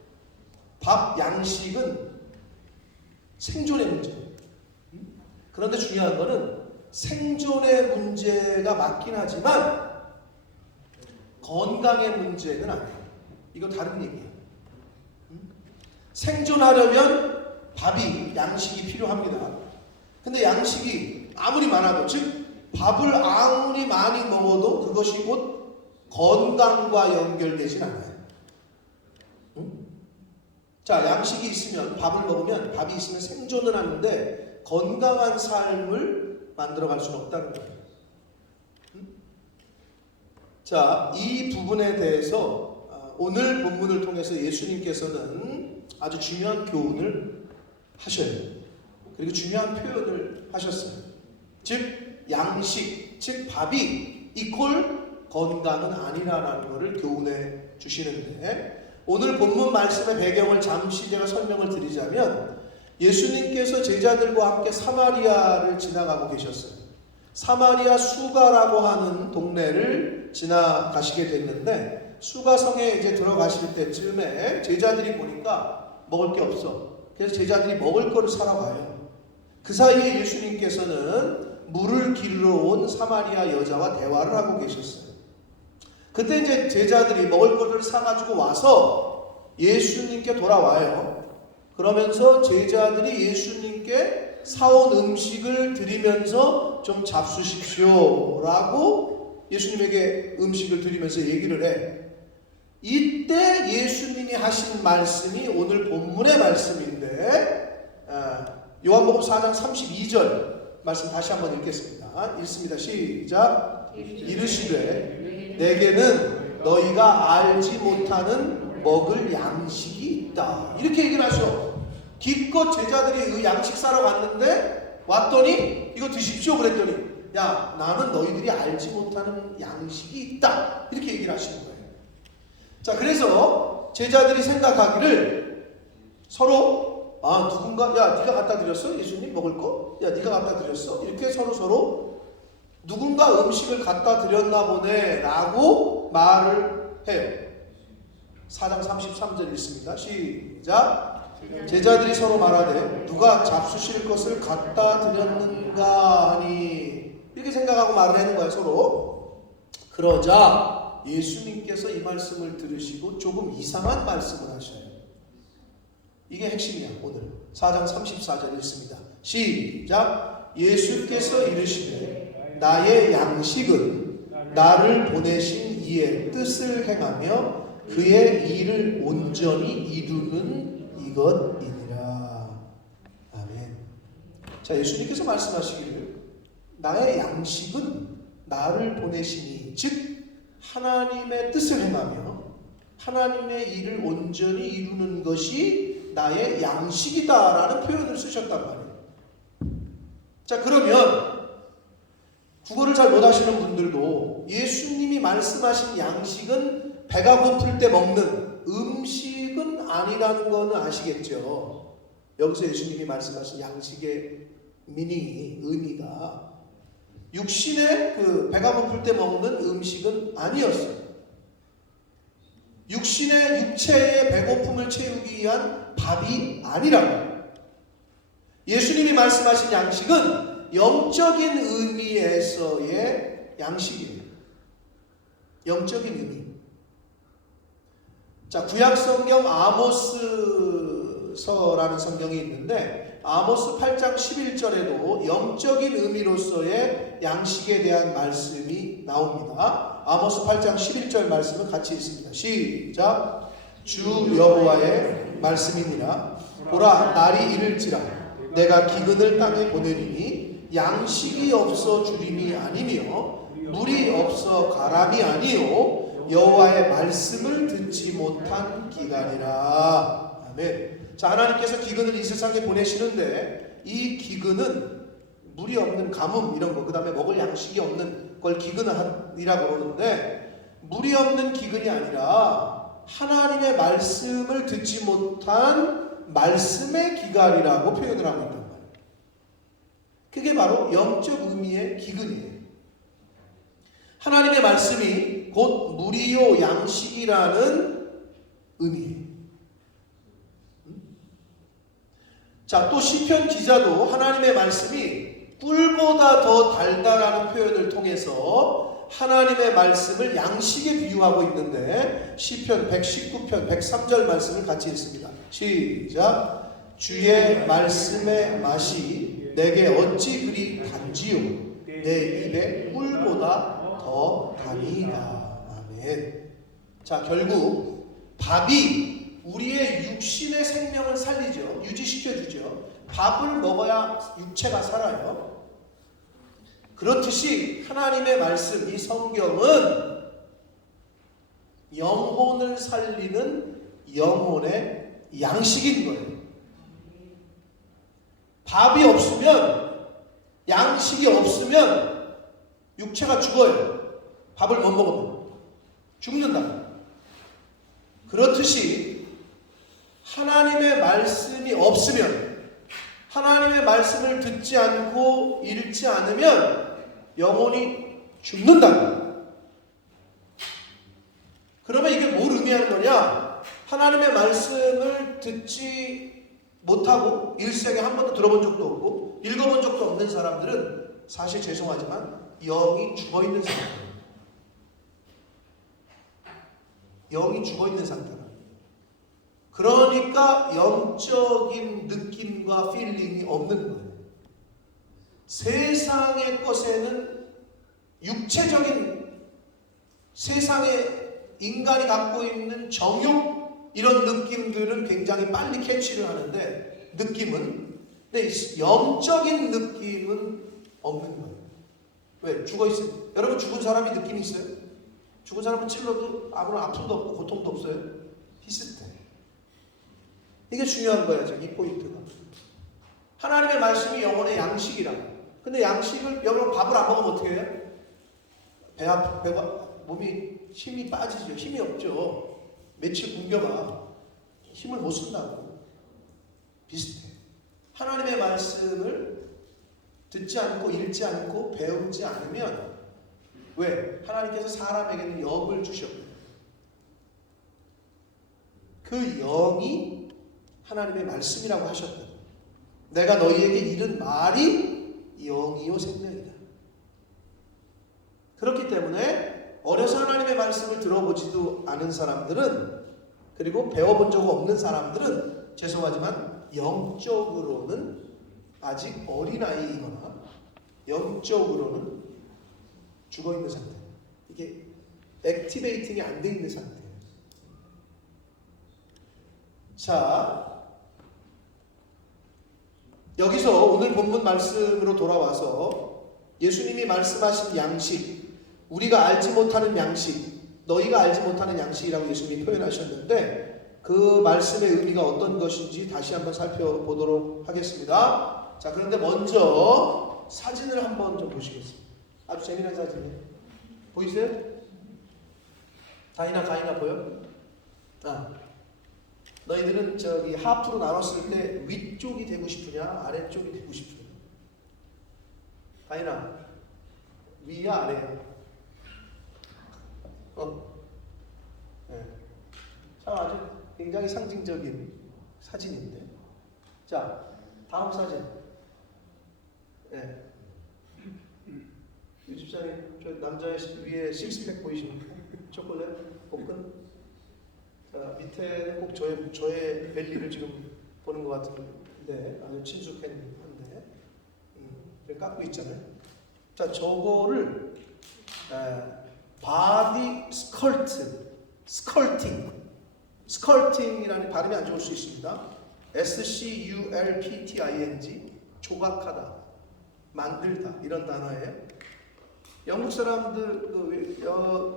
밥, 양식은 생존의 문제. 그런데 중요한 거는 생존의 문제가 맞긴 하지만 건강의 문제는 아니에요. 이거 다른 얘기예요. 생존하려면 밥이, 양식이 필요합니다. 근데 양식이 아무리 많아도, 즉 밥을 아무리 많이 먹어도 그것이 곧 건강과 연결되진 않아요. 자, 양식이 있으면, 밥을 먹으면, 밥이 있으면 생존을 하는데 건강한 삶을 만들어갈 수는 없다는 거예요. 자, 이 부분에 대해서 오늘 본문을 통해서 예수님께서는 아주 중요한 교훈을 하셔요. 그리고 중요한 표현을 하셨어요. 즉 양식, 즉 밥이 이퀄 건강은 아니라는 것을 교훈해 주시는데, 오늘 본문 말씀의 배경을 잠시 제가 설명을 드리자면, 예수님께서 제자들과 함께 사마리아를 지나가고 계셨어요. 사마리아 수가라고 하는 동네를 지나가시게 됐는데, 수가성에 이제 들어가실 때쯤에 제자들이 보니까 먹을 게 없어. 그래서 제자들이 먹을 거를 사러 가요. 그 사이에 예수님께서는 물을 기르러 온 사마리아 여자와 대화를 하고 계셨어요. 그때 이제 제자들이 먹을 거를 사가지고 와서 예수님께 돌아와요. 그러면서 제자들이 예수님께 사온 음식을 드리면서 좀 잡수십시오 라고 예수님에게 음식을 드리면서 얘기를 해. 이때 예수님이 하신 말씀이 오늘 본문의 말씀인데, 요한복음 4장 32절 말씀 다시 한번 읽겠습니다. 읽습니다. 시작. 이르시되 내게는 너희가 알지 못하는 먹을 양식이 있다. 이렇게 얘기를 하셔. 기껏 제자들이 그 양식 사러 갔는데 왔더니 이거 드십시오 그랬더니, 야, 나는 너희들이 알지 못하는 양식이 있다. 이렇게 얘기를 하시는 거예요. 자, 그래서 제자들이 생각하기를 서로, 누군가, 야, 네가 갖다 드렸어? 예수님 먹을 거? 야, 네가 갖다 드렸어? 이렇게 서로 누군가 음식을 갖다 드렸나 보네 라고 말을 해요. 4장 33절 읽습니다. 시작. 제자들이 서로 말하되 누가 잡수실 것을 갖다 드렸는가 하니, 이렇게 생각하고 말을 하는 거야 서로. 그러자 예수님께서 이 말씀을 들으시고 조금 이상한 말씀을 하셔요. 이게 핵심이야. 오늘 4장 34절 읽습니다. 시작. 예수께서 이르시되 나의 양식은 나를 보내신 이의 뜻을 행하며 그의 일을 온전히 이루는 이것이니라. 아멘. 자, 예수님께서 말씀하시기를 나의 양식은 나를 보내시니 즉 하나님의 뜻을 행하며 하나님의 일을 온전히 이루는 것이 나의 양식이다라는 표현을 쓰셨단 말이에요. 자, 그러면 국어를 잘 못하시는 분들도 예수님이 말씀하신 양식은 배가 고플 때 먹는 음식은 아니라는 거는 아시겠죠? 여기서 예수님이 말씀하신 양식의 의미가 육신의 그 배가 고플 때 먹는 음식은 아니었어요. 육체의 배고픔을 채우기 위한 밥이 아니라고. 예수님이 말씀하신 양식은 영적인 의미에서의 양식이에요. 영적인 의미. 자, 구약 성경 아모스서라는 성경이 있는데 아모스 8장 11절에도 영적인 의미로서의 양식에 대한 말씀이 나옵니다. 아모스 8장 11절 말씀을 같이 읽습니다. 시작. 주 여호와의 말씀이니라. 보라, 날이 이를지라 내가 기근을 땅에 보내리니 양식이 없어 주림이 아니며 물이 없어 가람이 아니요 여호와의 말씀을 듣지 못한 기간이라. 아멘. 자, 하나님께서 기근을 이 세상에 보내시는데 이 기근은 물이 없는 가뭄 이런 거, 그 다음에 먹을 양식이 없는 걸 기근이라고 그러는데 물이 없는 기근이 아니라 하나님의 말씀을 듣지 못한 말씀의 기간이라고 표현을 하고 있단 말이에요. 그게 바로 영적 의미의 기근이에요. 하나님의 말씀이 곧 물이요 양식이라는 의미예요. 자, 또 시편 기자도 하나님의 말씀이 꿀보다 더 달달하는 표현을 통해서 하나님의 말씀을 양식에 비유하고 있는데 시편 119편 103절 말씀을 같이 읽습니다. 시작. 주의 말씀의 맛이 내게 어찌 그리 단지요 내 입에 꿀보다 더 다니이다. 아멘. 자, 결국 밥이 우리의 육신의 생명을 살리죠. 유지시켜주죠. 밥을 먹어야 육체가 살아요. 그렇듯이 하나님의 말씀, 이 성경은 영혼을 살리는 영혼의 양식인 거예요. 밥이 없으면, 양식이 없으면 육체가 죽어요. 밥을 못 먹으면 죽는다. 그렇듯이 하나님의 말씀이 없으면, 하나님의 말씀을 듣지 않고 읽지 않으면 영혼이 죽는다. 그러면 이게 뭘 의미하는 거냐? 하나님의 말씀을 듣지 못하고 일생에 한 번도 들어본 적도 없고 읽어본 적도 없는 사람들은 사실 죄송하지만 영이 죽어있는 상태예요. 영이 죽어있는 상태다. 그러니까 영적인 느낌과 필링이 없는 거예요. 세상의 것에는 육체적인, 세상의 인간이 갖고 있는 정욕 이런 느낌들은 굉장히 빨리 캐치를 하는데 느낌은, 근데 영적인 느낌은 없는 거예요. 왜? 죽어있어요. 여러분 죽은 사람이 느낌이 있어요? 죽은 사람은 찔러도 아무런 아픔도 없고 고통도 없어요? 비슷해. 이게 중요한 거예요. 이 포인트가. 하나님의 말씀이 영혼의 양식이라. 근데 양식을, 여러분 밥을 안 먹으면 어떻게 해요? 배가 몸이 힘이 빠지죠. 힘이 없죠. 며칠 굶겨봐. 힘을 못 쓴다고. 비슷해. 하나님의 말씀을 듣지 않고 읽지 않고 배우지 않으면, 왜? 하나님께서 사람에게는 영을 주셨고 그 영이 하나님의 말씀이라고 하셨다. 내가 너희에게 이른 말이 영이요 생명이다. 그렇기 때문에 어려서 하나님의 말씀을 들어보지도 않은 사람들은, 그리고 배워본 적 없는 사람들은 죄송하지만 영적으로는 아직 어린아이이거나 영적으로는 죽어있는 상태. 이게 액티베이팅이 안 돼 있는 상태예요. 자, 여기서 오늘 본문 말씀으로 돌아와서 예수님이 말씀하신 양식, 우리가 알지 못하는 양식, 너희가 알지 못하는 양식이라고 예수님이 표현하셨는데 그 말씀의 의미가 어떤 것인지 다시 한번 살펴보도록 하겠습니다. 자, 그런데 먼저 사진을 한번 좀 보시겠습니다. 아주 재미난 사진이에요. 보이세요? 가인아 보여? 너희들은 저기 하프로 나눴을 때 위쪽이 되고 싶으냐 아래쪽이 되고 싶으냐? 가인아, 위야 아래야? 네. 참 아주 굉장히 상징적인 사진인데. 자, 다음 사진. 네. 유 집사님, 저 남자의 위에 식스팩 보이십니까? 초콜릿, 볶은. 자, 밑에는 꼭 저의 벨리를 지금 보는 것 같은데 아주 친숙한데 깎고 있잖아요. 자, 저거를 바디 스컬팅이라는 발음이 안 좋을 수 있습니다. SCULPTING, 조각하다, 만들다 이런 단어예요. 영국 사람들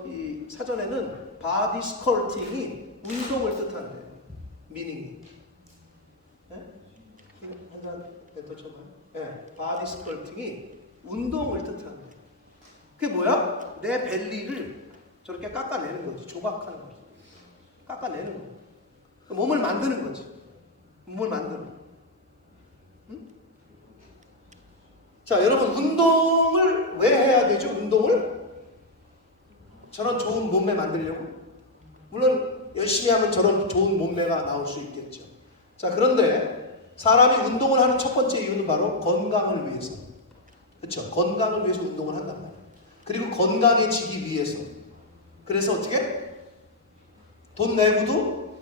이 사전에는 바디 스컬팅이 운동을 뜻한대요. 미닝이. 한잔 뱉어줘봐요. 네, 바디 스컬팅이 운동을 뜻한대요. 그게 뭐야? 내 벨리를 저렇게 깎아내는 거지. 조각하는 거지. 깎아내는 거지. 몸을 만드는 거지. 몸을 만드는 거. 응? 자, 여러분 운동을 왜 해야 되죠? 운동을? 저런 좋은 몸매 만들려고? 물론 열심히 하면 저런 좋은 몸매가 나올 수 있겠죠. 자, 그런데 사람이 운동을 하는 첫 번째 이유는 바로 건강을 위해서. 그렇죠? 건강을 위해서 운동을 한단 말이에요. 그리고 건강해지기 위해서. 그래서 어떻게? 돈 내고도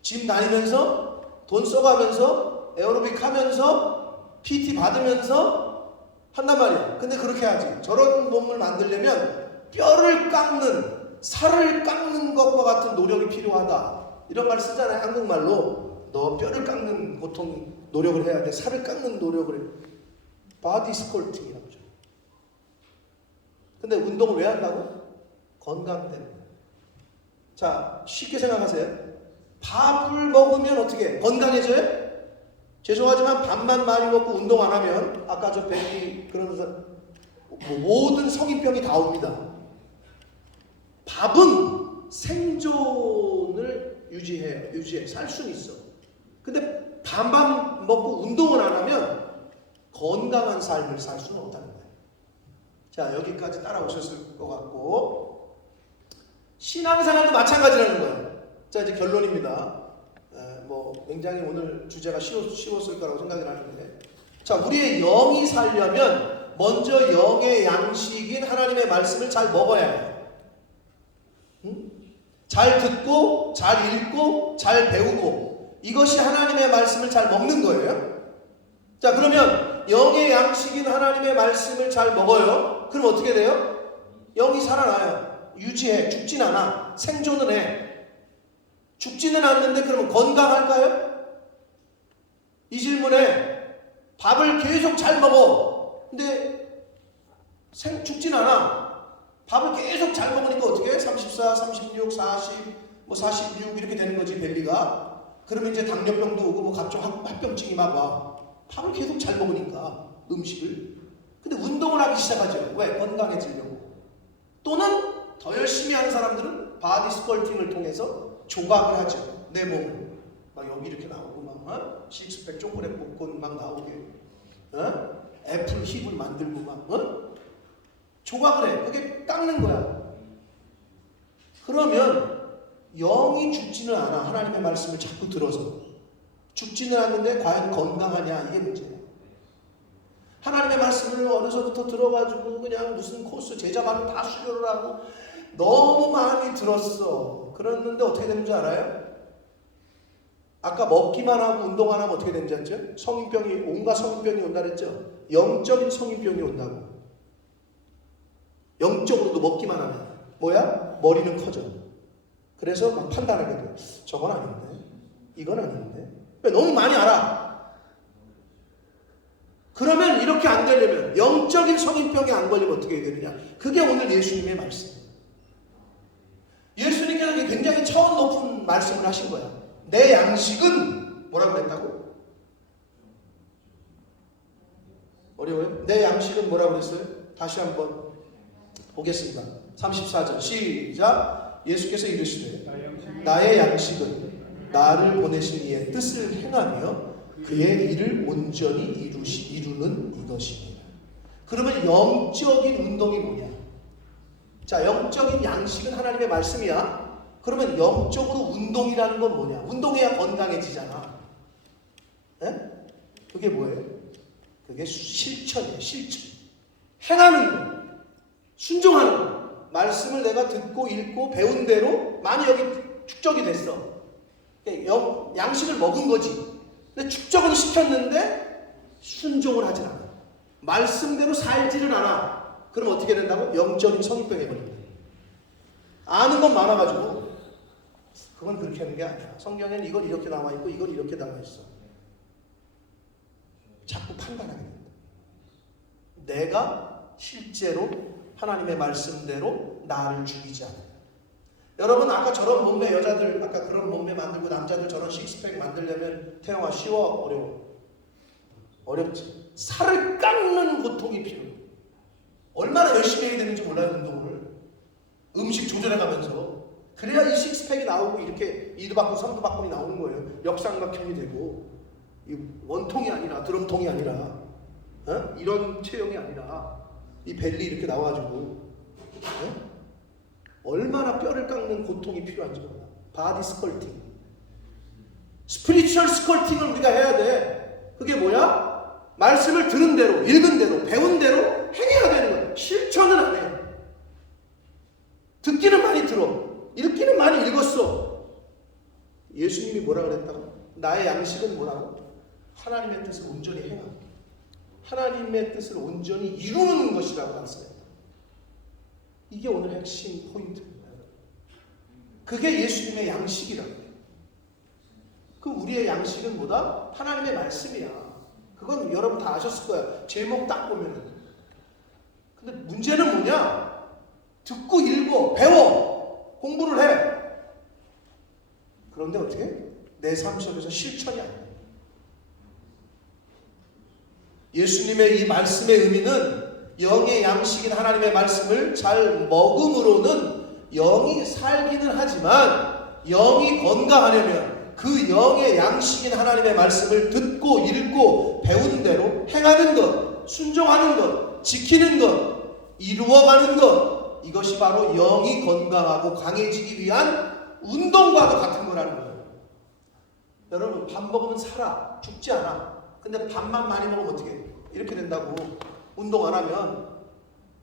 짐 다니면서 돈 써가면서 에어로빅 하면서 PT 받으면서 한단 말이에요. 근데 그렇게 하지. 저런 몸을 만들려면 뼈를 깎는, 살을 깎는 것과 같은 노력이 필요하다. 이런 말 쓰잖아요. 한국말로. 너 뼈를 깎는 고통 노력을 해야 돼. 살을 깎는 노력을 해. 바디 스컬팅이라고 하죠. 근데 운동을 왜 한다고? 건강 때문에. 자, 쉽게 생각하세요. 밥을 먹으면 어떻게? 건강해져요? 죄송하지만 밥만 많이 먹고 운동 안 하면 아까 저 벨리 그러면서 모든 성인병이 다 옵니다. 밥은 생존을 유지해. 살 수는 있어. 근데 밥만 먹고 운동을 안 하면 건강한 삶을 살 수는 없다는 거예요. 자, 여기까지 따라오셨을 것 같고 신앙생활도 마찬가지라는 거예요. 자, 이제 결론입니다. 굉장히 오늘 주제가 쉬웠을 거라고 생각을 하는데, 자, 우리의 영이 살려면 먼저 영의 양식인 하나님의 말씀을 잘 먹어야 해요. 잘 듣고, 잘 읽고, 잘 배우고, 이것이 하나님의 말씀을 잘 먹는 거예요. 자, 그러면 영의 양식인 하나님의 말씀을 잘 먹어요. 그럼 어떻게 돼요? 영이 살아나요. 유지해. 죽진 않아. 생존은 해. 죽지는 않는데 그러면 건강할까요? 이 질문에 밥을 계속 잘 먹어. 근데 죽진 않아. 밥을 계속 잘 먹으니까 어떻게 해? 34, 36, 40, 46 이렇게 되는 거지, 벨리가. 그러면 이제 당뇨병도 오고 각종 합병증이 막 와. 밥을 계속 잘 먹으니까, 음식을. 근데 운동을 하기 시작하죠. 왜? 건강해지려고. 또는 더 열심히 하는 사람들은 바디 스컬팅을 통해서 조각을 하죠. 내 몸을. 막 여기 이렇게 나오고 막 식스팩 초콜릿 볶음 막 나오게. 애플 힙을 만들고 막 조각을 해. 그게 깎는 거야. 그러면 영이 죽지는 않아. 하나님의 말씀을 자꾸 들어서. 죽지는 않는데 과연 건강하냐, 이게 문제예요. 하나님의 말씀을 어려서부터 들어가지고 그냥 무슨 코스 제자반을 다 수료를 하고 너무 많이 들었어. 그랬는데 어떻게 되는 줄 알아요? 아까 먹기만 하고 운동 안 하면 어떻게 되는지 알죠? 성인병이, 온갖 성인병이 온다 그랬죠? 영적인 성인병이 온다고. 영적으로도 먹기만 하면. 뭐야? 머리는 커져. 그래서 막 판단하게 돼. 저건 아닌데, 이건 아닌데. 왜? 너무 많이 알아. 그러면 이렇게 안 되려면, 영적인 성인병에 안 걸리면 어떻게 해야 되느냐? 그게 오늘 예수님의 말씀. 예수님께서 굉장히 차원 높은 말씀을 하신 거야. 내 양식은 뭐라고 했다고? 어려워요? 내 양식은 뭐라고 그랬어요? 다시 한번 보겠습니다. 34절 시작. 예수께서 이르시되 나의 양식은 나를 보내신 이의 뜻을 행하며 그의 일을 온전히 이루는 이것입니다. 그러면 영적인 운동이 뭐냐? 자, 영적인 양식은 하나님의 말씀이야. 그러면 영적으로 운동이라는 건 뭐냐? 운동해야 건강해지잖아. 네? 그게 뭐예요? 그게 실천이에요. 실천. 행하는 거. 순종하는 거. 말씀을 내가 듣고 읽고 배운 대로 많이 여기 축적이 됐어. 양식을 먹은 거지. 근데 축적은 시켰는데 순종을 하진 않아. 말씀대로 살지를 않아. 그럼 어떻게 된다고? 영적인 성인병에 걸린다. 아는 건 많아가지고 그건 그렇게 하는 게 아니야. 성경에는 이건 이렇게 나와 있고 이건 이렇게 나와 있어. 자꾸 판단하게 된다. 내가 실제로 하나님의 말씀대로 나를 죽이지 않아요. 여러분 아까 저런 몸매 여자들 아까 그런 몸매 만들고 남자들 저런 식스팩 만들려면 태영아 쉬워 어려워? 어렵지. 살을 깎는 고통이 필요해. 얼마나 열심히 해야 되는지 몰라요. 운동을 음식 조절해가면서 그래야 이 식스팩이 나오고 이렇게 2도 받고 3도 받고 나오는 거예요. 역삼각형이 되고 이 원통이 아니라 드럼통이 아니라 이런 체형이 아니라 이 벨리 이렇게 나와가지고 얼마나 뼈를 깎는 고통이 필요한지 몰라. 바디 스컬팅, 스피리추얼 스컬팅을 우리가 해야 돼. 그게 뭐야? 말씀을 들은 대로, 읽은 대로, 배운 대로 행해야 되는 거야. 실천은 안 해. 듣기는 많이 들어. 읽기는 많이 읽었어. 예수님이 뭐라 그랬다고? 나의 양식은 뭐라고? 하나님의 뜻을 온전히 행하고 하나님의 뜻을 온전히 이루는 것이라고 말씀했다. 이게 오늘 핵심 포인트입니다. 그게 예수님의 양식이라고 해요. 그 우리의 양식은 뭐다? 하나님의 말씀이야. 그건 여러분 다 아셨을 거야. 제목 딱 보면은. 근데 문제는 뭐냐? 듣고 읽어, 배워, 공부를 해. 그런데 어떻게? 내 삶 속에서 실천이 안 돼. 예수님의 이 말씀의 의미는 영의 양식인 하나님의 말씀을 잘 먹음으로는 영이 살기는 하지만 영이 건강하려면 그 영의 양식인 하나님의 말씀을 듣고 읽고 배운 대로 행하는 것, 순종하는 것, 지키는 것, 이루어가는 것, 이것이 바로 영이 건강하고 강해지기 위한 운동과도 같은 거라는 거예요. 여러분 밥 먹으면 살아, 죽지 않아. 근데 밥만 많이 먹으면 어떻게 해? 이렇게 된다고. 운동 안 하면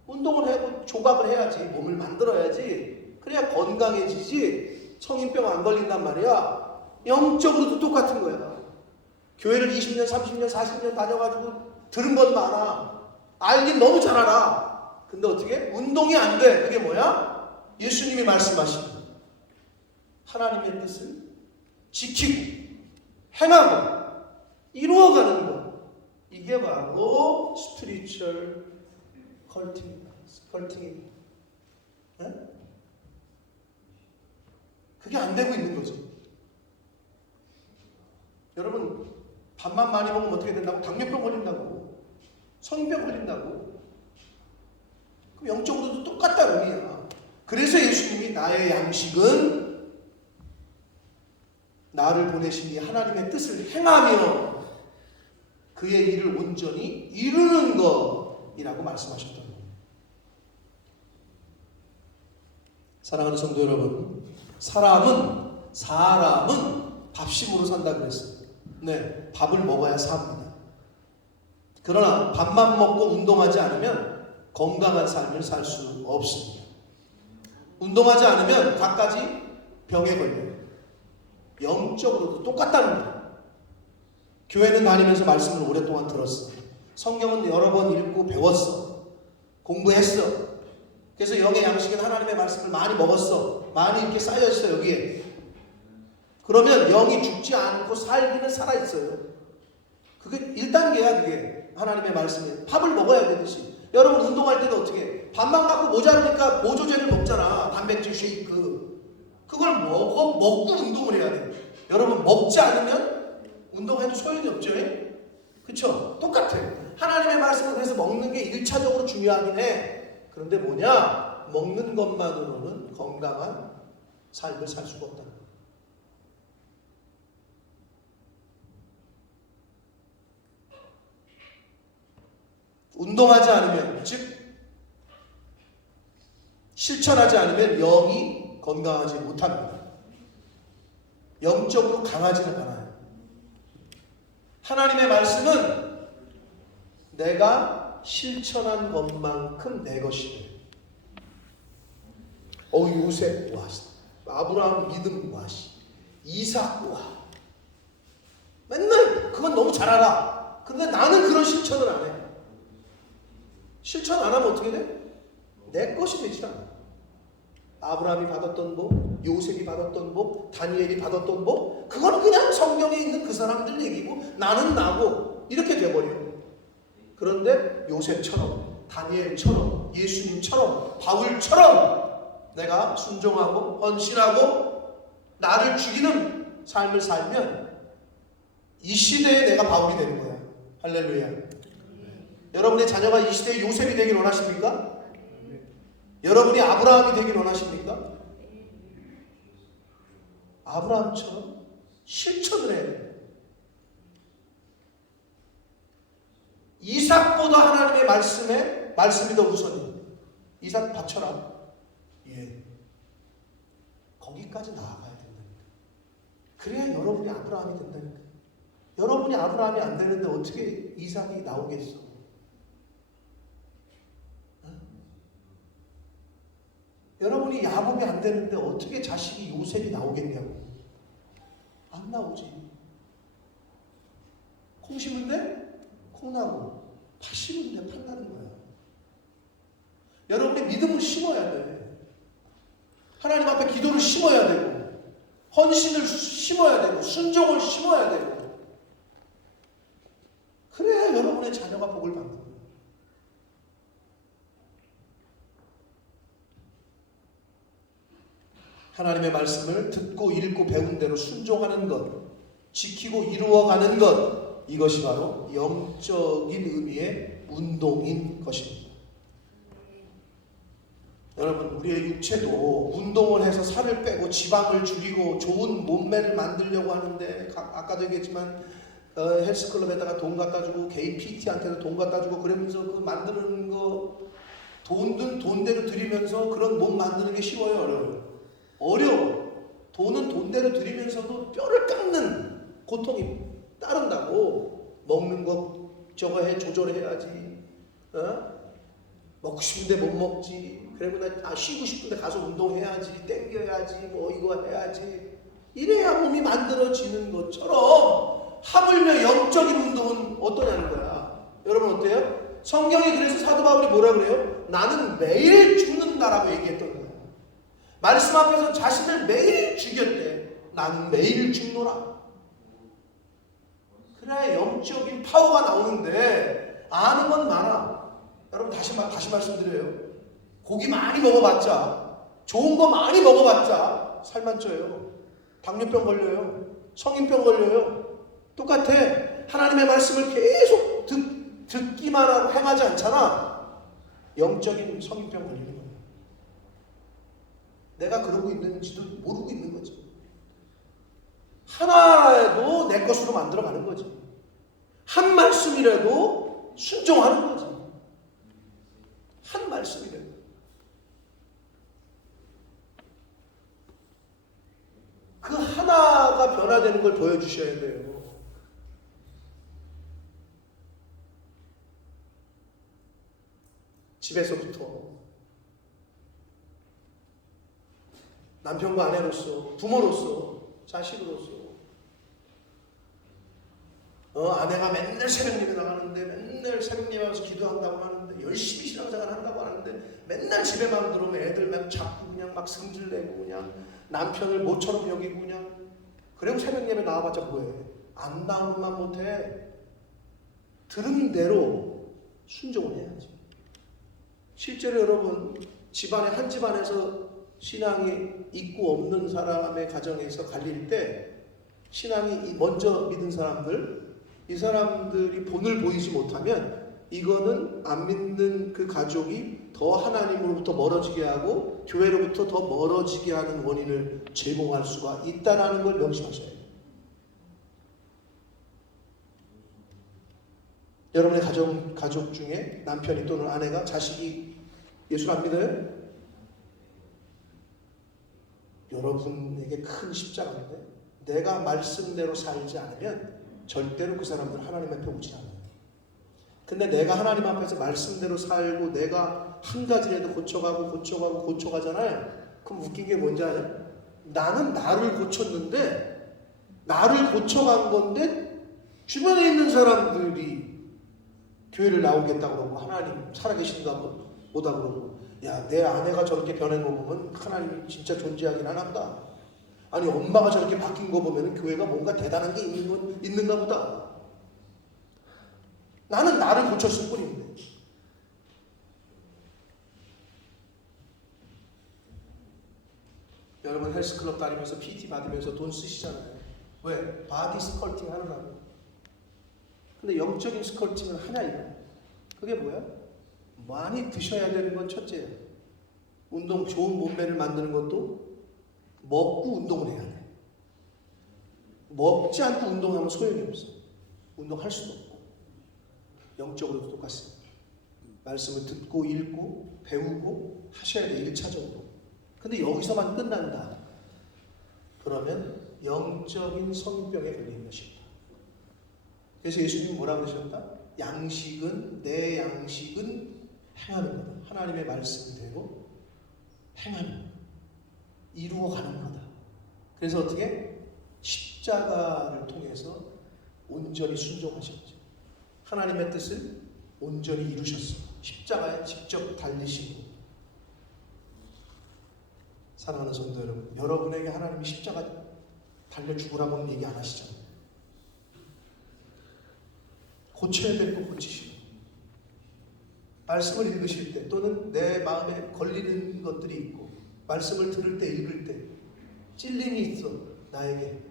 운동을 하고 조각을 해야지, 몸을 만들어야지. 그래야 건강해지지. 성인병 안 걸린단 말이야. 영적으로도 똑같은 거야. 교회를 20년, 30년, 40년 다녀가지고 들은 건 많아. 알긴 너무 잘 알아. 근데 어떻게? 운동이 안 돼. 그게 뭐야? 예수님이 말씀하신 하나님의 뜻을 지키고 행하고 이루어가는 것. 이게 바로 스피리추얼 컬팅입니다. 컬팅입니다. 네? 그게 안 되고 있는 거죠. 여러분 밥만 많이 먹으면 어떻게 된다고? 당뇨병 걸린다고, 성인병 걸린다고. 그럼 영적으로도 똑같다는 의미야. 그래서 예수님이 나의 양식은 나를 보내신 이 하나님의 뜻을 행하며 그의 일을 온전히 이루는 것이라고 말씀하셨던 겁니다. 사랑하는 성도 여러분, 사람은 밥심으로 산다 그랬어요. 네, 밥을 먹어야 삽니다. 그러나 밥만 먹고 운동하지 않으면 건강한 삶을 살 수 없습니다. 운동하지 않으면 갖가지 병에 걸려요. 영적으로도 똑같다는 거예요. 교회는 다니면서 말씀을 오랫동안 들었어. 성경은 여러 번 읽고 배웠어. 공부했어. 그래서 영의 양식은 하나님의 말씀을 많이 먹었어. 많이 이렇게 쌓여있어 여기에. 그러면 영이 죽지 않고 살기는 살아있어요. 그게 1단계야 그게. 하나님의 말씀이. 밥을 먹어야 되듯이. 여러분 운동할 때도 어떻게 해? 밥만 갖고 모자르니까 보조제를 먹잖아. 단백질 쉐이크. 그걸 먹고 운동을 해야 돼. 여러분 먹지 않으면 운동해도 소용이 없죠. 그쵸? 똑같아. 하나님의 말씀은 그래서 먹는 게 1차적으로 중요하긴 해. 그런데 뭐냐? 먹는 것만으로는 건강한 삶을 살 수가 없다. 운동하지 않으면, 즉 실천하지 않으면 영이 건강하지 못합니다. 영적으로 강하지는 않아요. 하나님의 말씀은 내가 실천한 것만큼 내 것이에요. 요셉 와, 아브라함 믿음 와, 이삭 와. 맨날 그건 너무 잘 알아. 그런데 나는 그런 실천을 안 해. 실천 안 하면 어떻게 돼? 내 것이 되지 않아. 아브라함이 받았던 복, 요셉이 받았던 복, 다니엘이 받았던 복, 그건 그냥 성경에 있는 그 사람들 얘기고 나는 나고 이렇게 돼버려. 그런데 요셉처럼, 다니엘처럼, 예수님처럼, 바울처럼 내가 순종하고 헌신하고 나를 죽이는 삶을 살면 이 시대에 내가 바울이 되는 거야. 할렐루야. 여러분의 자녀가 이 시대의 요셉이 되길 원하십니까? 여러분이 아브라함이 되길 원하십니까? 아브라함처럼 실천을 해야 돼요. 이삭보다 하나님의 말씀이 더 우선이에요. 이삭 바쳐라. 예. 거기까지 나아가야 된다니까. 그래야 여러분이 아브라함이 된다니까. 여러분이 아브라함이 안 되는데 어떻게 이삭이 나오겠어? 여러분이 야곱이 안 되는데 어떻게 자식이 요셉이 나오겠냐고. 안 나오지. 콩 심은데 콩 나고, 팥 심은데 팥 나는 거야. 여러분의 믿음을 심어야 돼. 하나님 앞에 기도를 심어야 되고, 헌신을 심어야 되고, 순종을 심어야 되고, 그래야 여러분의 자녀가 복을 받는 거예요. 하나님의 말씀을 듣고 읽고 배운 대로 순종하는 것, 지키고 이루어가는 것, 이것이 바로 영적인 의미의 운동인 것입니다. 여러분, 우리의 육체도 운동을 해서 살을 빼고 지방을 줄이고 좋은 몸매를 만들려고 하는데, 아까도 얘기했지만 헬스클럽에다가 돈 갖다 주고 개인 PT한테도 돈 갖다 주고 그러면서 그 만드는 거 돈은 돈대로 들이면서 그런 몸 만드는 게 쉬워요, 어려워요? 어려워. 돈은 돈대로 들이면서도 뼈를 깎는 고통이 따른다고. 먹는 거 저거 조절해야지. 먹고 싶은데 못 먹지. 그리고 나 쉬고 싶은데 가서 운동해야지. 땡겨야지. 뭐 이거 해야지. 이래야 몸이 만들어지는 것처럼 하물며 영적인 운동은 어떠냐는 거야. 여러분 어때요? 성경이 그래서 사도 바울이 뭐라 그래요? 나는 매일 죽는다라고 얘기했던 거야. 말씀 앞에서 자신을 매일 죽였대. 나는 매일 죽노라. 그래야 영적인 파워가 나오는데 아는 건 많아. 여러분 다시 말씀드려요. 고기 많이 먹어봤자, 좋은 거 많이 먹어봤자 살만 쪄요. 당뇨병 걸려요. 성인병 걸려요. 똑같아. 하나님의 말씀을 계속 듣기만 하고 행하지 않잖아. 영적인 성인병 걸리는 거예요. 내가 그러고 있는지도 모르고 있는 거지. 하나라도 내 것으로 만들어가는 거지. 한 말씀이라도 순종하는 거지. 한 말씀이라도. 그 하나가 변화되는 걸 보여주셔야 돼요. 집에서부터 남편과 아내로서, 부모로서, 자식으로서. 아내가 맨날 새벽 예배 나가는데, 맨날 새벽 예배하면서 기도한다고 하는데, 열심히 신앙생활 한다고 하는데 맨날 집에만 들어오면 애들 막 자꾸 그냥 막 승질내고 그냥 남편을 모처럼 여기고 그냥 그리고 새벽 예배 나와봤자 뭐해? 안 나오면 못해. 들은 대로 순종을 해야지. 실제로 여러분 집안에 한 집안에서 신앙이 있고 없는 사람의 가정에서 갈릴 때 신앙이 먼저 믿은 사람들 이 사람들이 본을 보이지 못하면 이거는 안 믿는 그 가족이 더 하나님으로부터 멀어지게 하고 교회로부터 더 멀어지게 하는 원인을 제공할 수가 있다는 걸 명심하셔야 돼요. 여러분의 가족 중에 남편이 또는 아내가 자식이 예수를 안 믿어요? 여러분에게 큰 십자가인데 내가 말씀대로 살지 않으면 절대로 그 사람들 하나님 앞에 오지 않아요. 근데 내가 하나님 앞에서 말씀대로 살고 내가 한 가지라도 고쳐가잖아요. 그럼 웃긴 게 뭔지 알아요? 나는 나를 고쳤는데 나를 고쳐간 건데 주변에 있는 사람들이 교회를 나오겠다고 그러고 하나님 살아계신가 보다 그러고 야, 내 아내가 저렇게 변한 거 보면 하나님이 진짜 존재하긴 하나보다. 아니 엄마가 저렇게 바뀐 거 보면 교회가 뭔가 대단한 게 있는가 보다. 나는 나를 고쳤을 뿐인데. 여러분 헬스클럽 다니면서 PT 받으면서 돈 쓰시잖아요. 왜? 바디 스컬팅 하느라고. 근데 영적인 스컬팅을 하냐 이거. 그게 뭐야? 많이 드셔야 되는 건 첫째예요. 운동 좋은 몸매를 만드는 것도 먹고 운동을 해야 돼. 먹지 않고 운동하면 소용이 없어. 운동할 수도 없고. 영적으로도 똑같습니다. 말씀을 듣고 읽고 배우고 하셔야 돼. 1차적으로. 근데 여기서만 끝난다. 그러면 영적인 성병에 걸리는 것입니다. 그래서 예수님이 뭐라고 그러셨다? 양식은 내 양식은 행하는 거다. 하나님의 말씀대로 행하는 거다. 이루어가는 거다. 그래서 어떻게? 십자가를 통해서 온전히 순종하셨죠. 하나님의 뜻을 온전히 이루셨어. 십자가에 직접 달리시고. 사랑하는 성도 여러분, 여러분에게 하나님이 십자가 달려 죽으라고는 얘기 안 하시잖아요. 고쳐야 될 거 고치시고 말씀을 읽으실 때 또는 내 마음에 걸리는 것들이 있고 말씀을 들을 때 읽을 때 찔림이 있어 나에게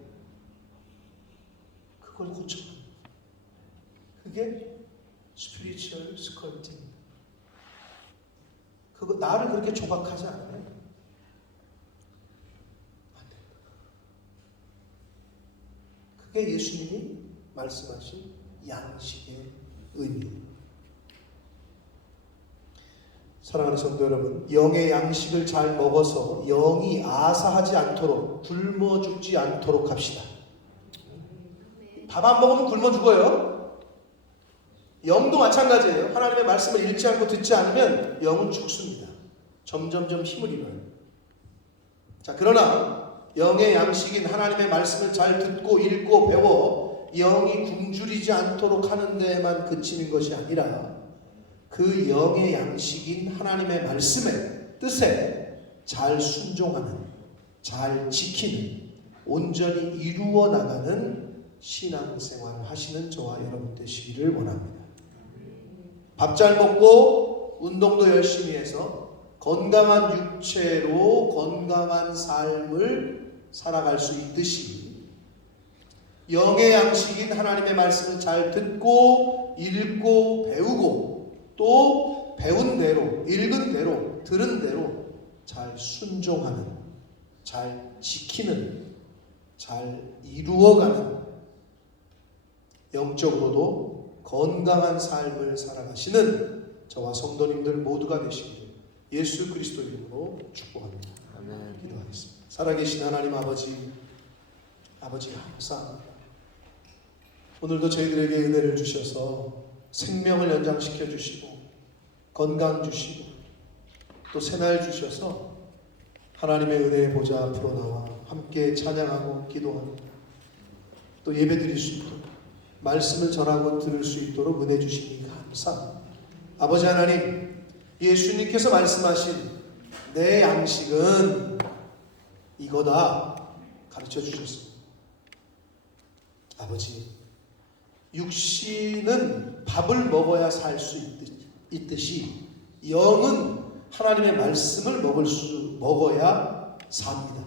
그걸 고쳐. 그게 스피리추얼 스컬팅. 그거 나를 그렇게 조각하지 않으면 안 된다. 그게 예수님이 말씀하신 양식의 의미입니다. 사랑하는 성도 여러분, 영의 양식을 잘 먹어서 영이 아사하지 않도록 굶어 죽지 않도록 합시다. 밥 안 먹으면 굶어 죽어요. 영도 마찬가지예요. 하나님의 말씀을 읽지 않고 듣지 않으면 영은 죽습니다. 점점점 힘을 잃어요. 자, 그러나 영의 양식인 하나님의 말씀을 잘 듣고 읽고 배워 영이 굶주리지 않도록 하는 데에만 그치는 것이 아니라 그 영의 양식인 하나님의 말씀의 뜻에 잘 순종하는, 잘 지키는, 온전히 이루어 나가는 신앙생활을 하시는 저와 여러분 되시기를 원합니다. 밥 잘 먹고 운동도 열심히 해서 건강한 육체로 건강한 삶을 살아갈 수 있듯이 영의 양식인 하나님의 말씀을 잘 듣고 읽고 배우고 또 배운 대로 읽은 대로 들은 대로 잘 순종하는, 잘 지키는, 잘 이루어가는 영적으로도 건강한 삶을 살아가시는 저와 성도님들 모두가 되시기를 예수 그리스도 이름으로 축복합니다. 아멘. 기도하겠습니다. 살아계신 하나님 아버지 감사합니다. 오늘도 저희들에게 은혜를 주셔서 생명을 연장시켜 주시고 건강 주시고 또 새날 주셔서 하나님의 은혜의 보좌 앞으로 나와 함께 찬양하고 기도하고 또 예배드릴 수 있도록 말씀을 전하고 들을 수 있도록 은혜 주시니 감사합니다. 아버지 하나님, 예수님께서 말씀하신 내 양식은 이거다 가르쳐 주셨습니다. 아버지, 육신은 밥을 먹어야 살 수 있듯이 영은 하나님의 말씀을 먹어야 삽니다.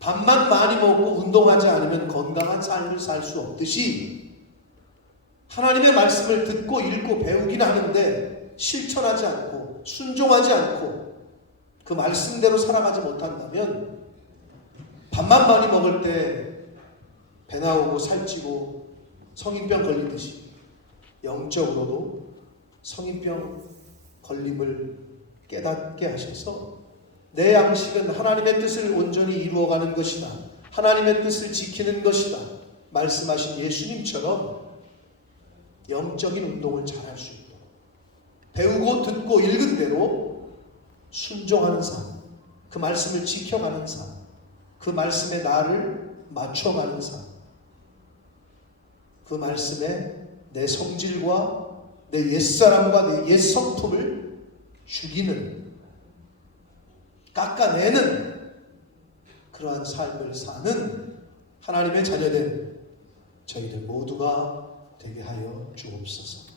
밥만 많이 먹고 운동하지 않으면 건강한 삶을 살 수 없듯이 하나님의 말씀을 듣고 읽고 배우긴 하는데 실천하지 않고 순종하지 않고 그 말씀대로 살아가지 못한다면 밥만 많이 먹을 때 배 나오고 살찌고 성인병 걸리듯이 영적으로도 성인병 걸림을 깨닫게 하셔서 내 양식은 하나님의 뜻을 온전히 이루어가는 것이다, 하나님의 뜻을 지키는 것이다 말씀하신 예수님처럼 영적인 운동을 잘할 수 있도록 배우고 듣고 읽은 대로 순종하는 삶, 그 말씀을 지켜가는 삶, 그 말씀에 나를 맞춰가는 삶, 그 말씀에 내 성질과 내 옛사람과 내 옛성품을 죽이는, 깎아내는 그러한 삶을 사는 하나님의 자녀된 저희들 모두가 되게 하여 주옵소서.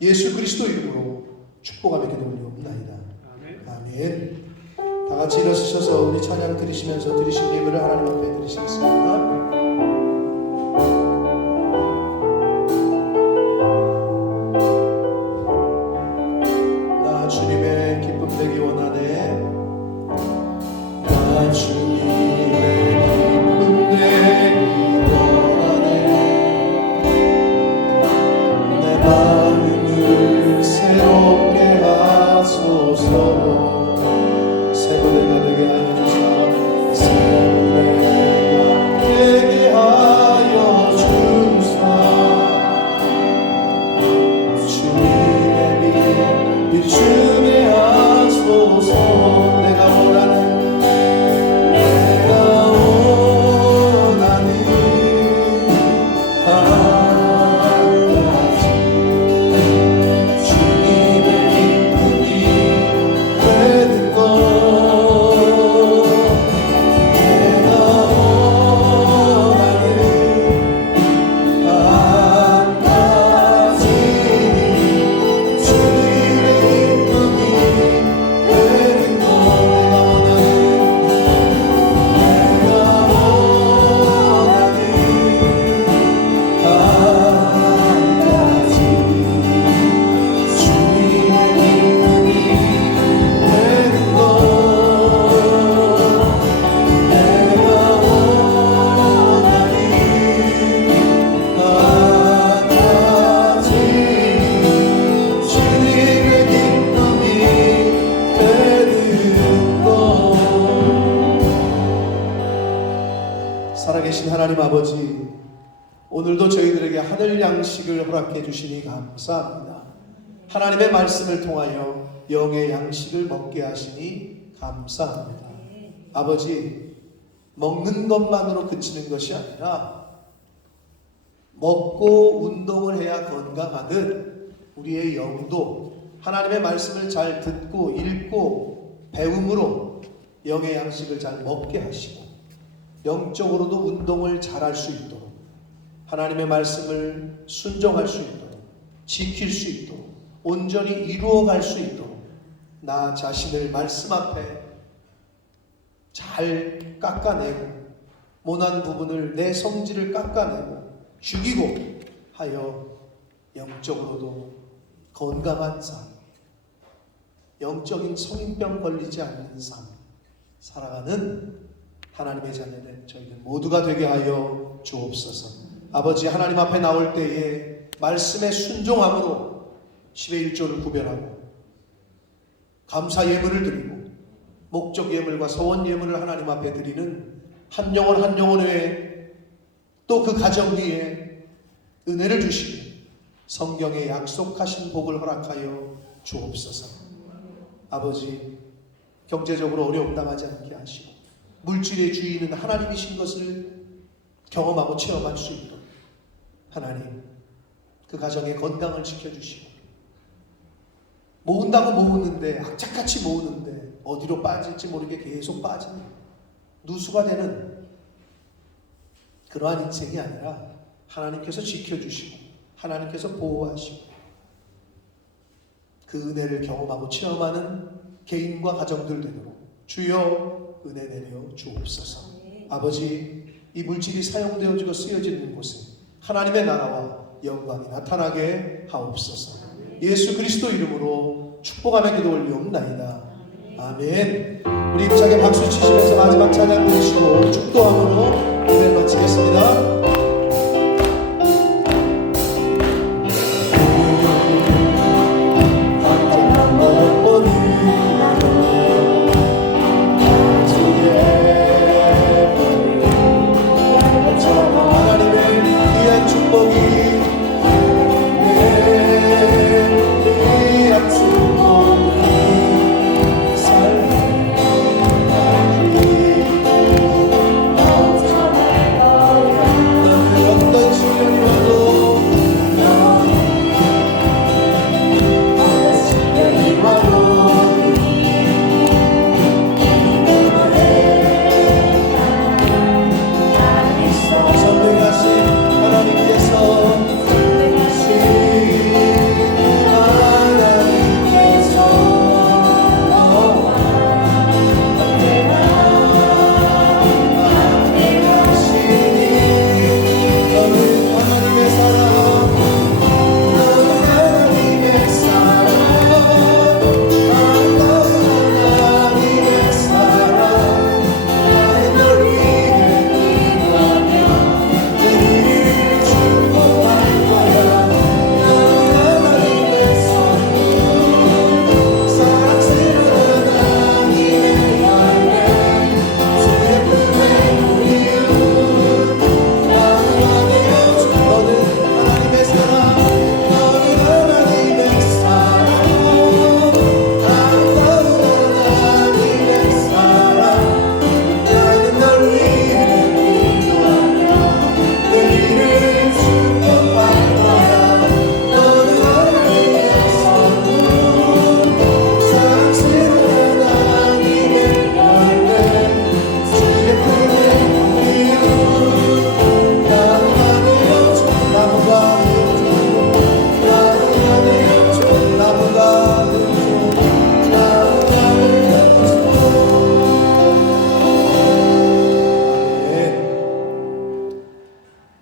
예수 그리스도 이름으로 축복하며 기도 올리옵나이다. 아멘. 다 같이 일어서셔서 우리 찬양 드리시면서 드리신 예물을 하나님 앞에 드리시겠습니다. 나 주님의 기쁨 되기 원하네. 나 주님의 기쁨 되기 원하네. 내 마음을 새롭게 하소서. 새 노래가 되게 하여 주사. 새 노래가 되게 하여 주사. 주님의 빛 비추게 하소서. 내가 원하는 살아계신 하나님 아버지, 오늘도 저희들에게 하늘 양식을 허락해 주시니 감사합니다. 하나님의 말씀을 통하여 영의 양식을 먹게 하시니 감사합니다. 아버지, 먹는 것만으로 그치는 것이 아니라 먹고 운동을 해야 건강하듯 우리의 영도 하나님의 말씀을 잘 듣고 읽고 배움으로 영의 양식을 잘 먹게 하시고 영적으로도 운동을 잘할 수 있도록 하나님의 말씀을 순종할 수 있도록 지킬 수 있도록 온전히 이루어갈 수 있도록 나 자신을 말씀 앞에 잘 깎아내고 모난 부분을 내 성질을 깎아내고 죽이고 하여 영적으로도 건강한 삶, 영적인 성인병 걸리지 않는 삶 살아가는 하나님의 자녀된 저희들 모두가 되게 하여 주옵소서. 아버지, 하나님 앞에 나올 때에 말씀에 순종함으로 10의 1조를 구별하고 감사 예물을 드리고 목적 예물과 서원 예물을 하나님 앞에 드리는 한 영혼 한 영혼 외에 또 그 가정 위에 은혜를 주시고 성경에 약속하신 복을 허락하여 주옵소서. 아버지, 경제적으로 어려움 당하지 않게 하시고 물질의 주인은 하나님이신 것을 경험하고 체험할 수 있도록 하나님 그 가정의 건강을 지켜주시고 모은다고 모으는데 악착같이 모으는데 어디로 빠질지 모르게 계속 빠지는 누수가 되는 그러한 인생이 아니라 하나님께서 지켜주시고 하나님께서 보호하시고 그 은혜를 경험하고 체험하는 개인과 가정들 되도록 주여 은혜 내려 주옵소서. 아버지, 이 물질이 사용되어지고 쓰여지는 곳에 하나님의 나라와 영광이 나타나게 하옵소서. 예수 그리스도 이름으로 축복하며 기도 올리옵나이다. 아멘. 우리 힘차게 박수 치시면서 마지막 찬양 부르시고 축도함으로 예배를 마치겠습니다.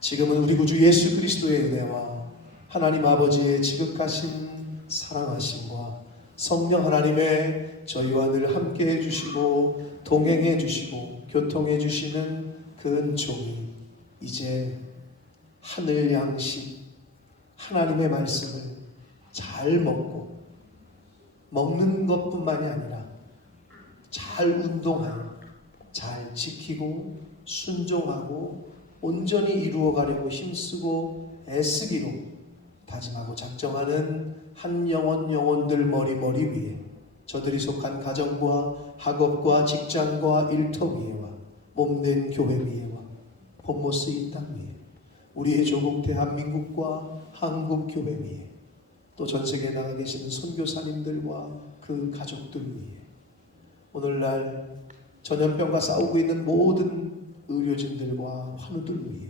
지금은 우리 구주 예수 그리스도의 은혜와 하나님 아버지의 지극하신 사랑하심과 성령 하나님의 저희와 늘 함께 해주시고 동행해 주시고 교통해 주시는 그 은총이 이제 하늘 양식 하나님의 말씀을 잘 먹고 먹는 것뿐만이 아니라 잘 운동하여 잘 지키고 순종하고 온전히 이루어가려고 힘쓰고 애쓰기로 다짐하고 작정하는 한 영혼들 머리 위에 저들이 속한 가정과 학업과 직장과 일터 위에와 몸된 교회 위에와 본모스 이 땅 위에 우리의 조국 대한민국과 한국교회 위에 또 전세계에 나가 계시는 선교사님들과 그 가족들 위에 오늘날 전염병과 싸우고 있는 모든 의료진들과 환우들 위해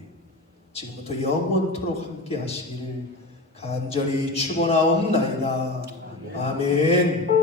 지금부터 영원토록 함께 하시기를 간절히 축원하옵나이다. 아멘.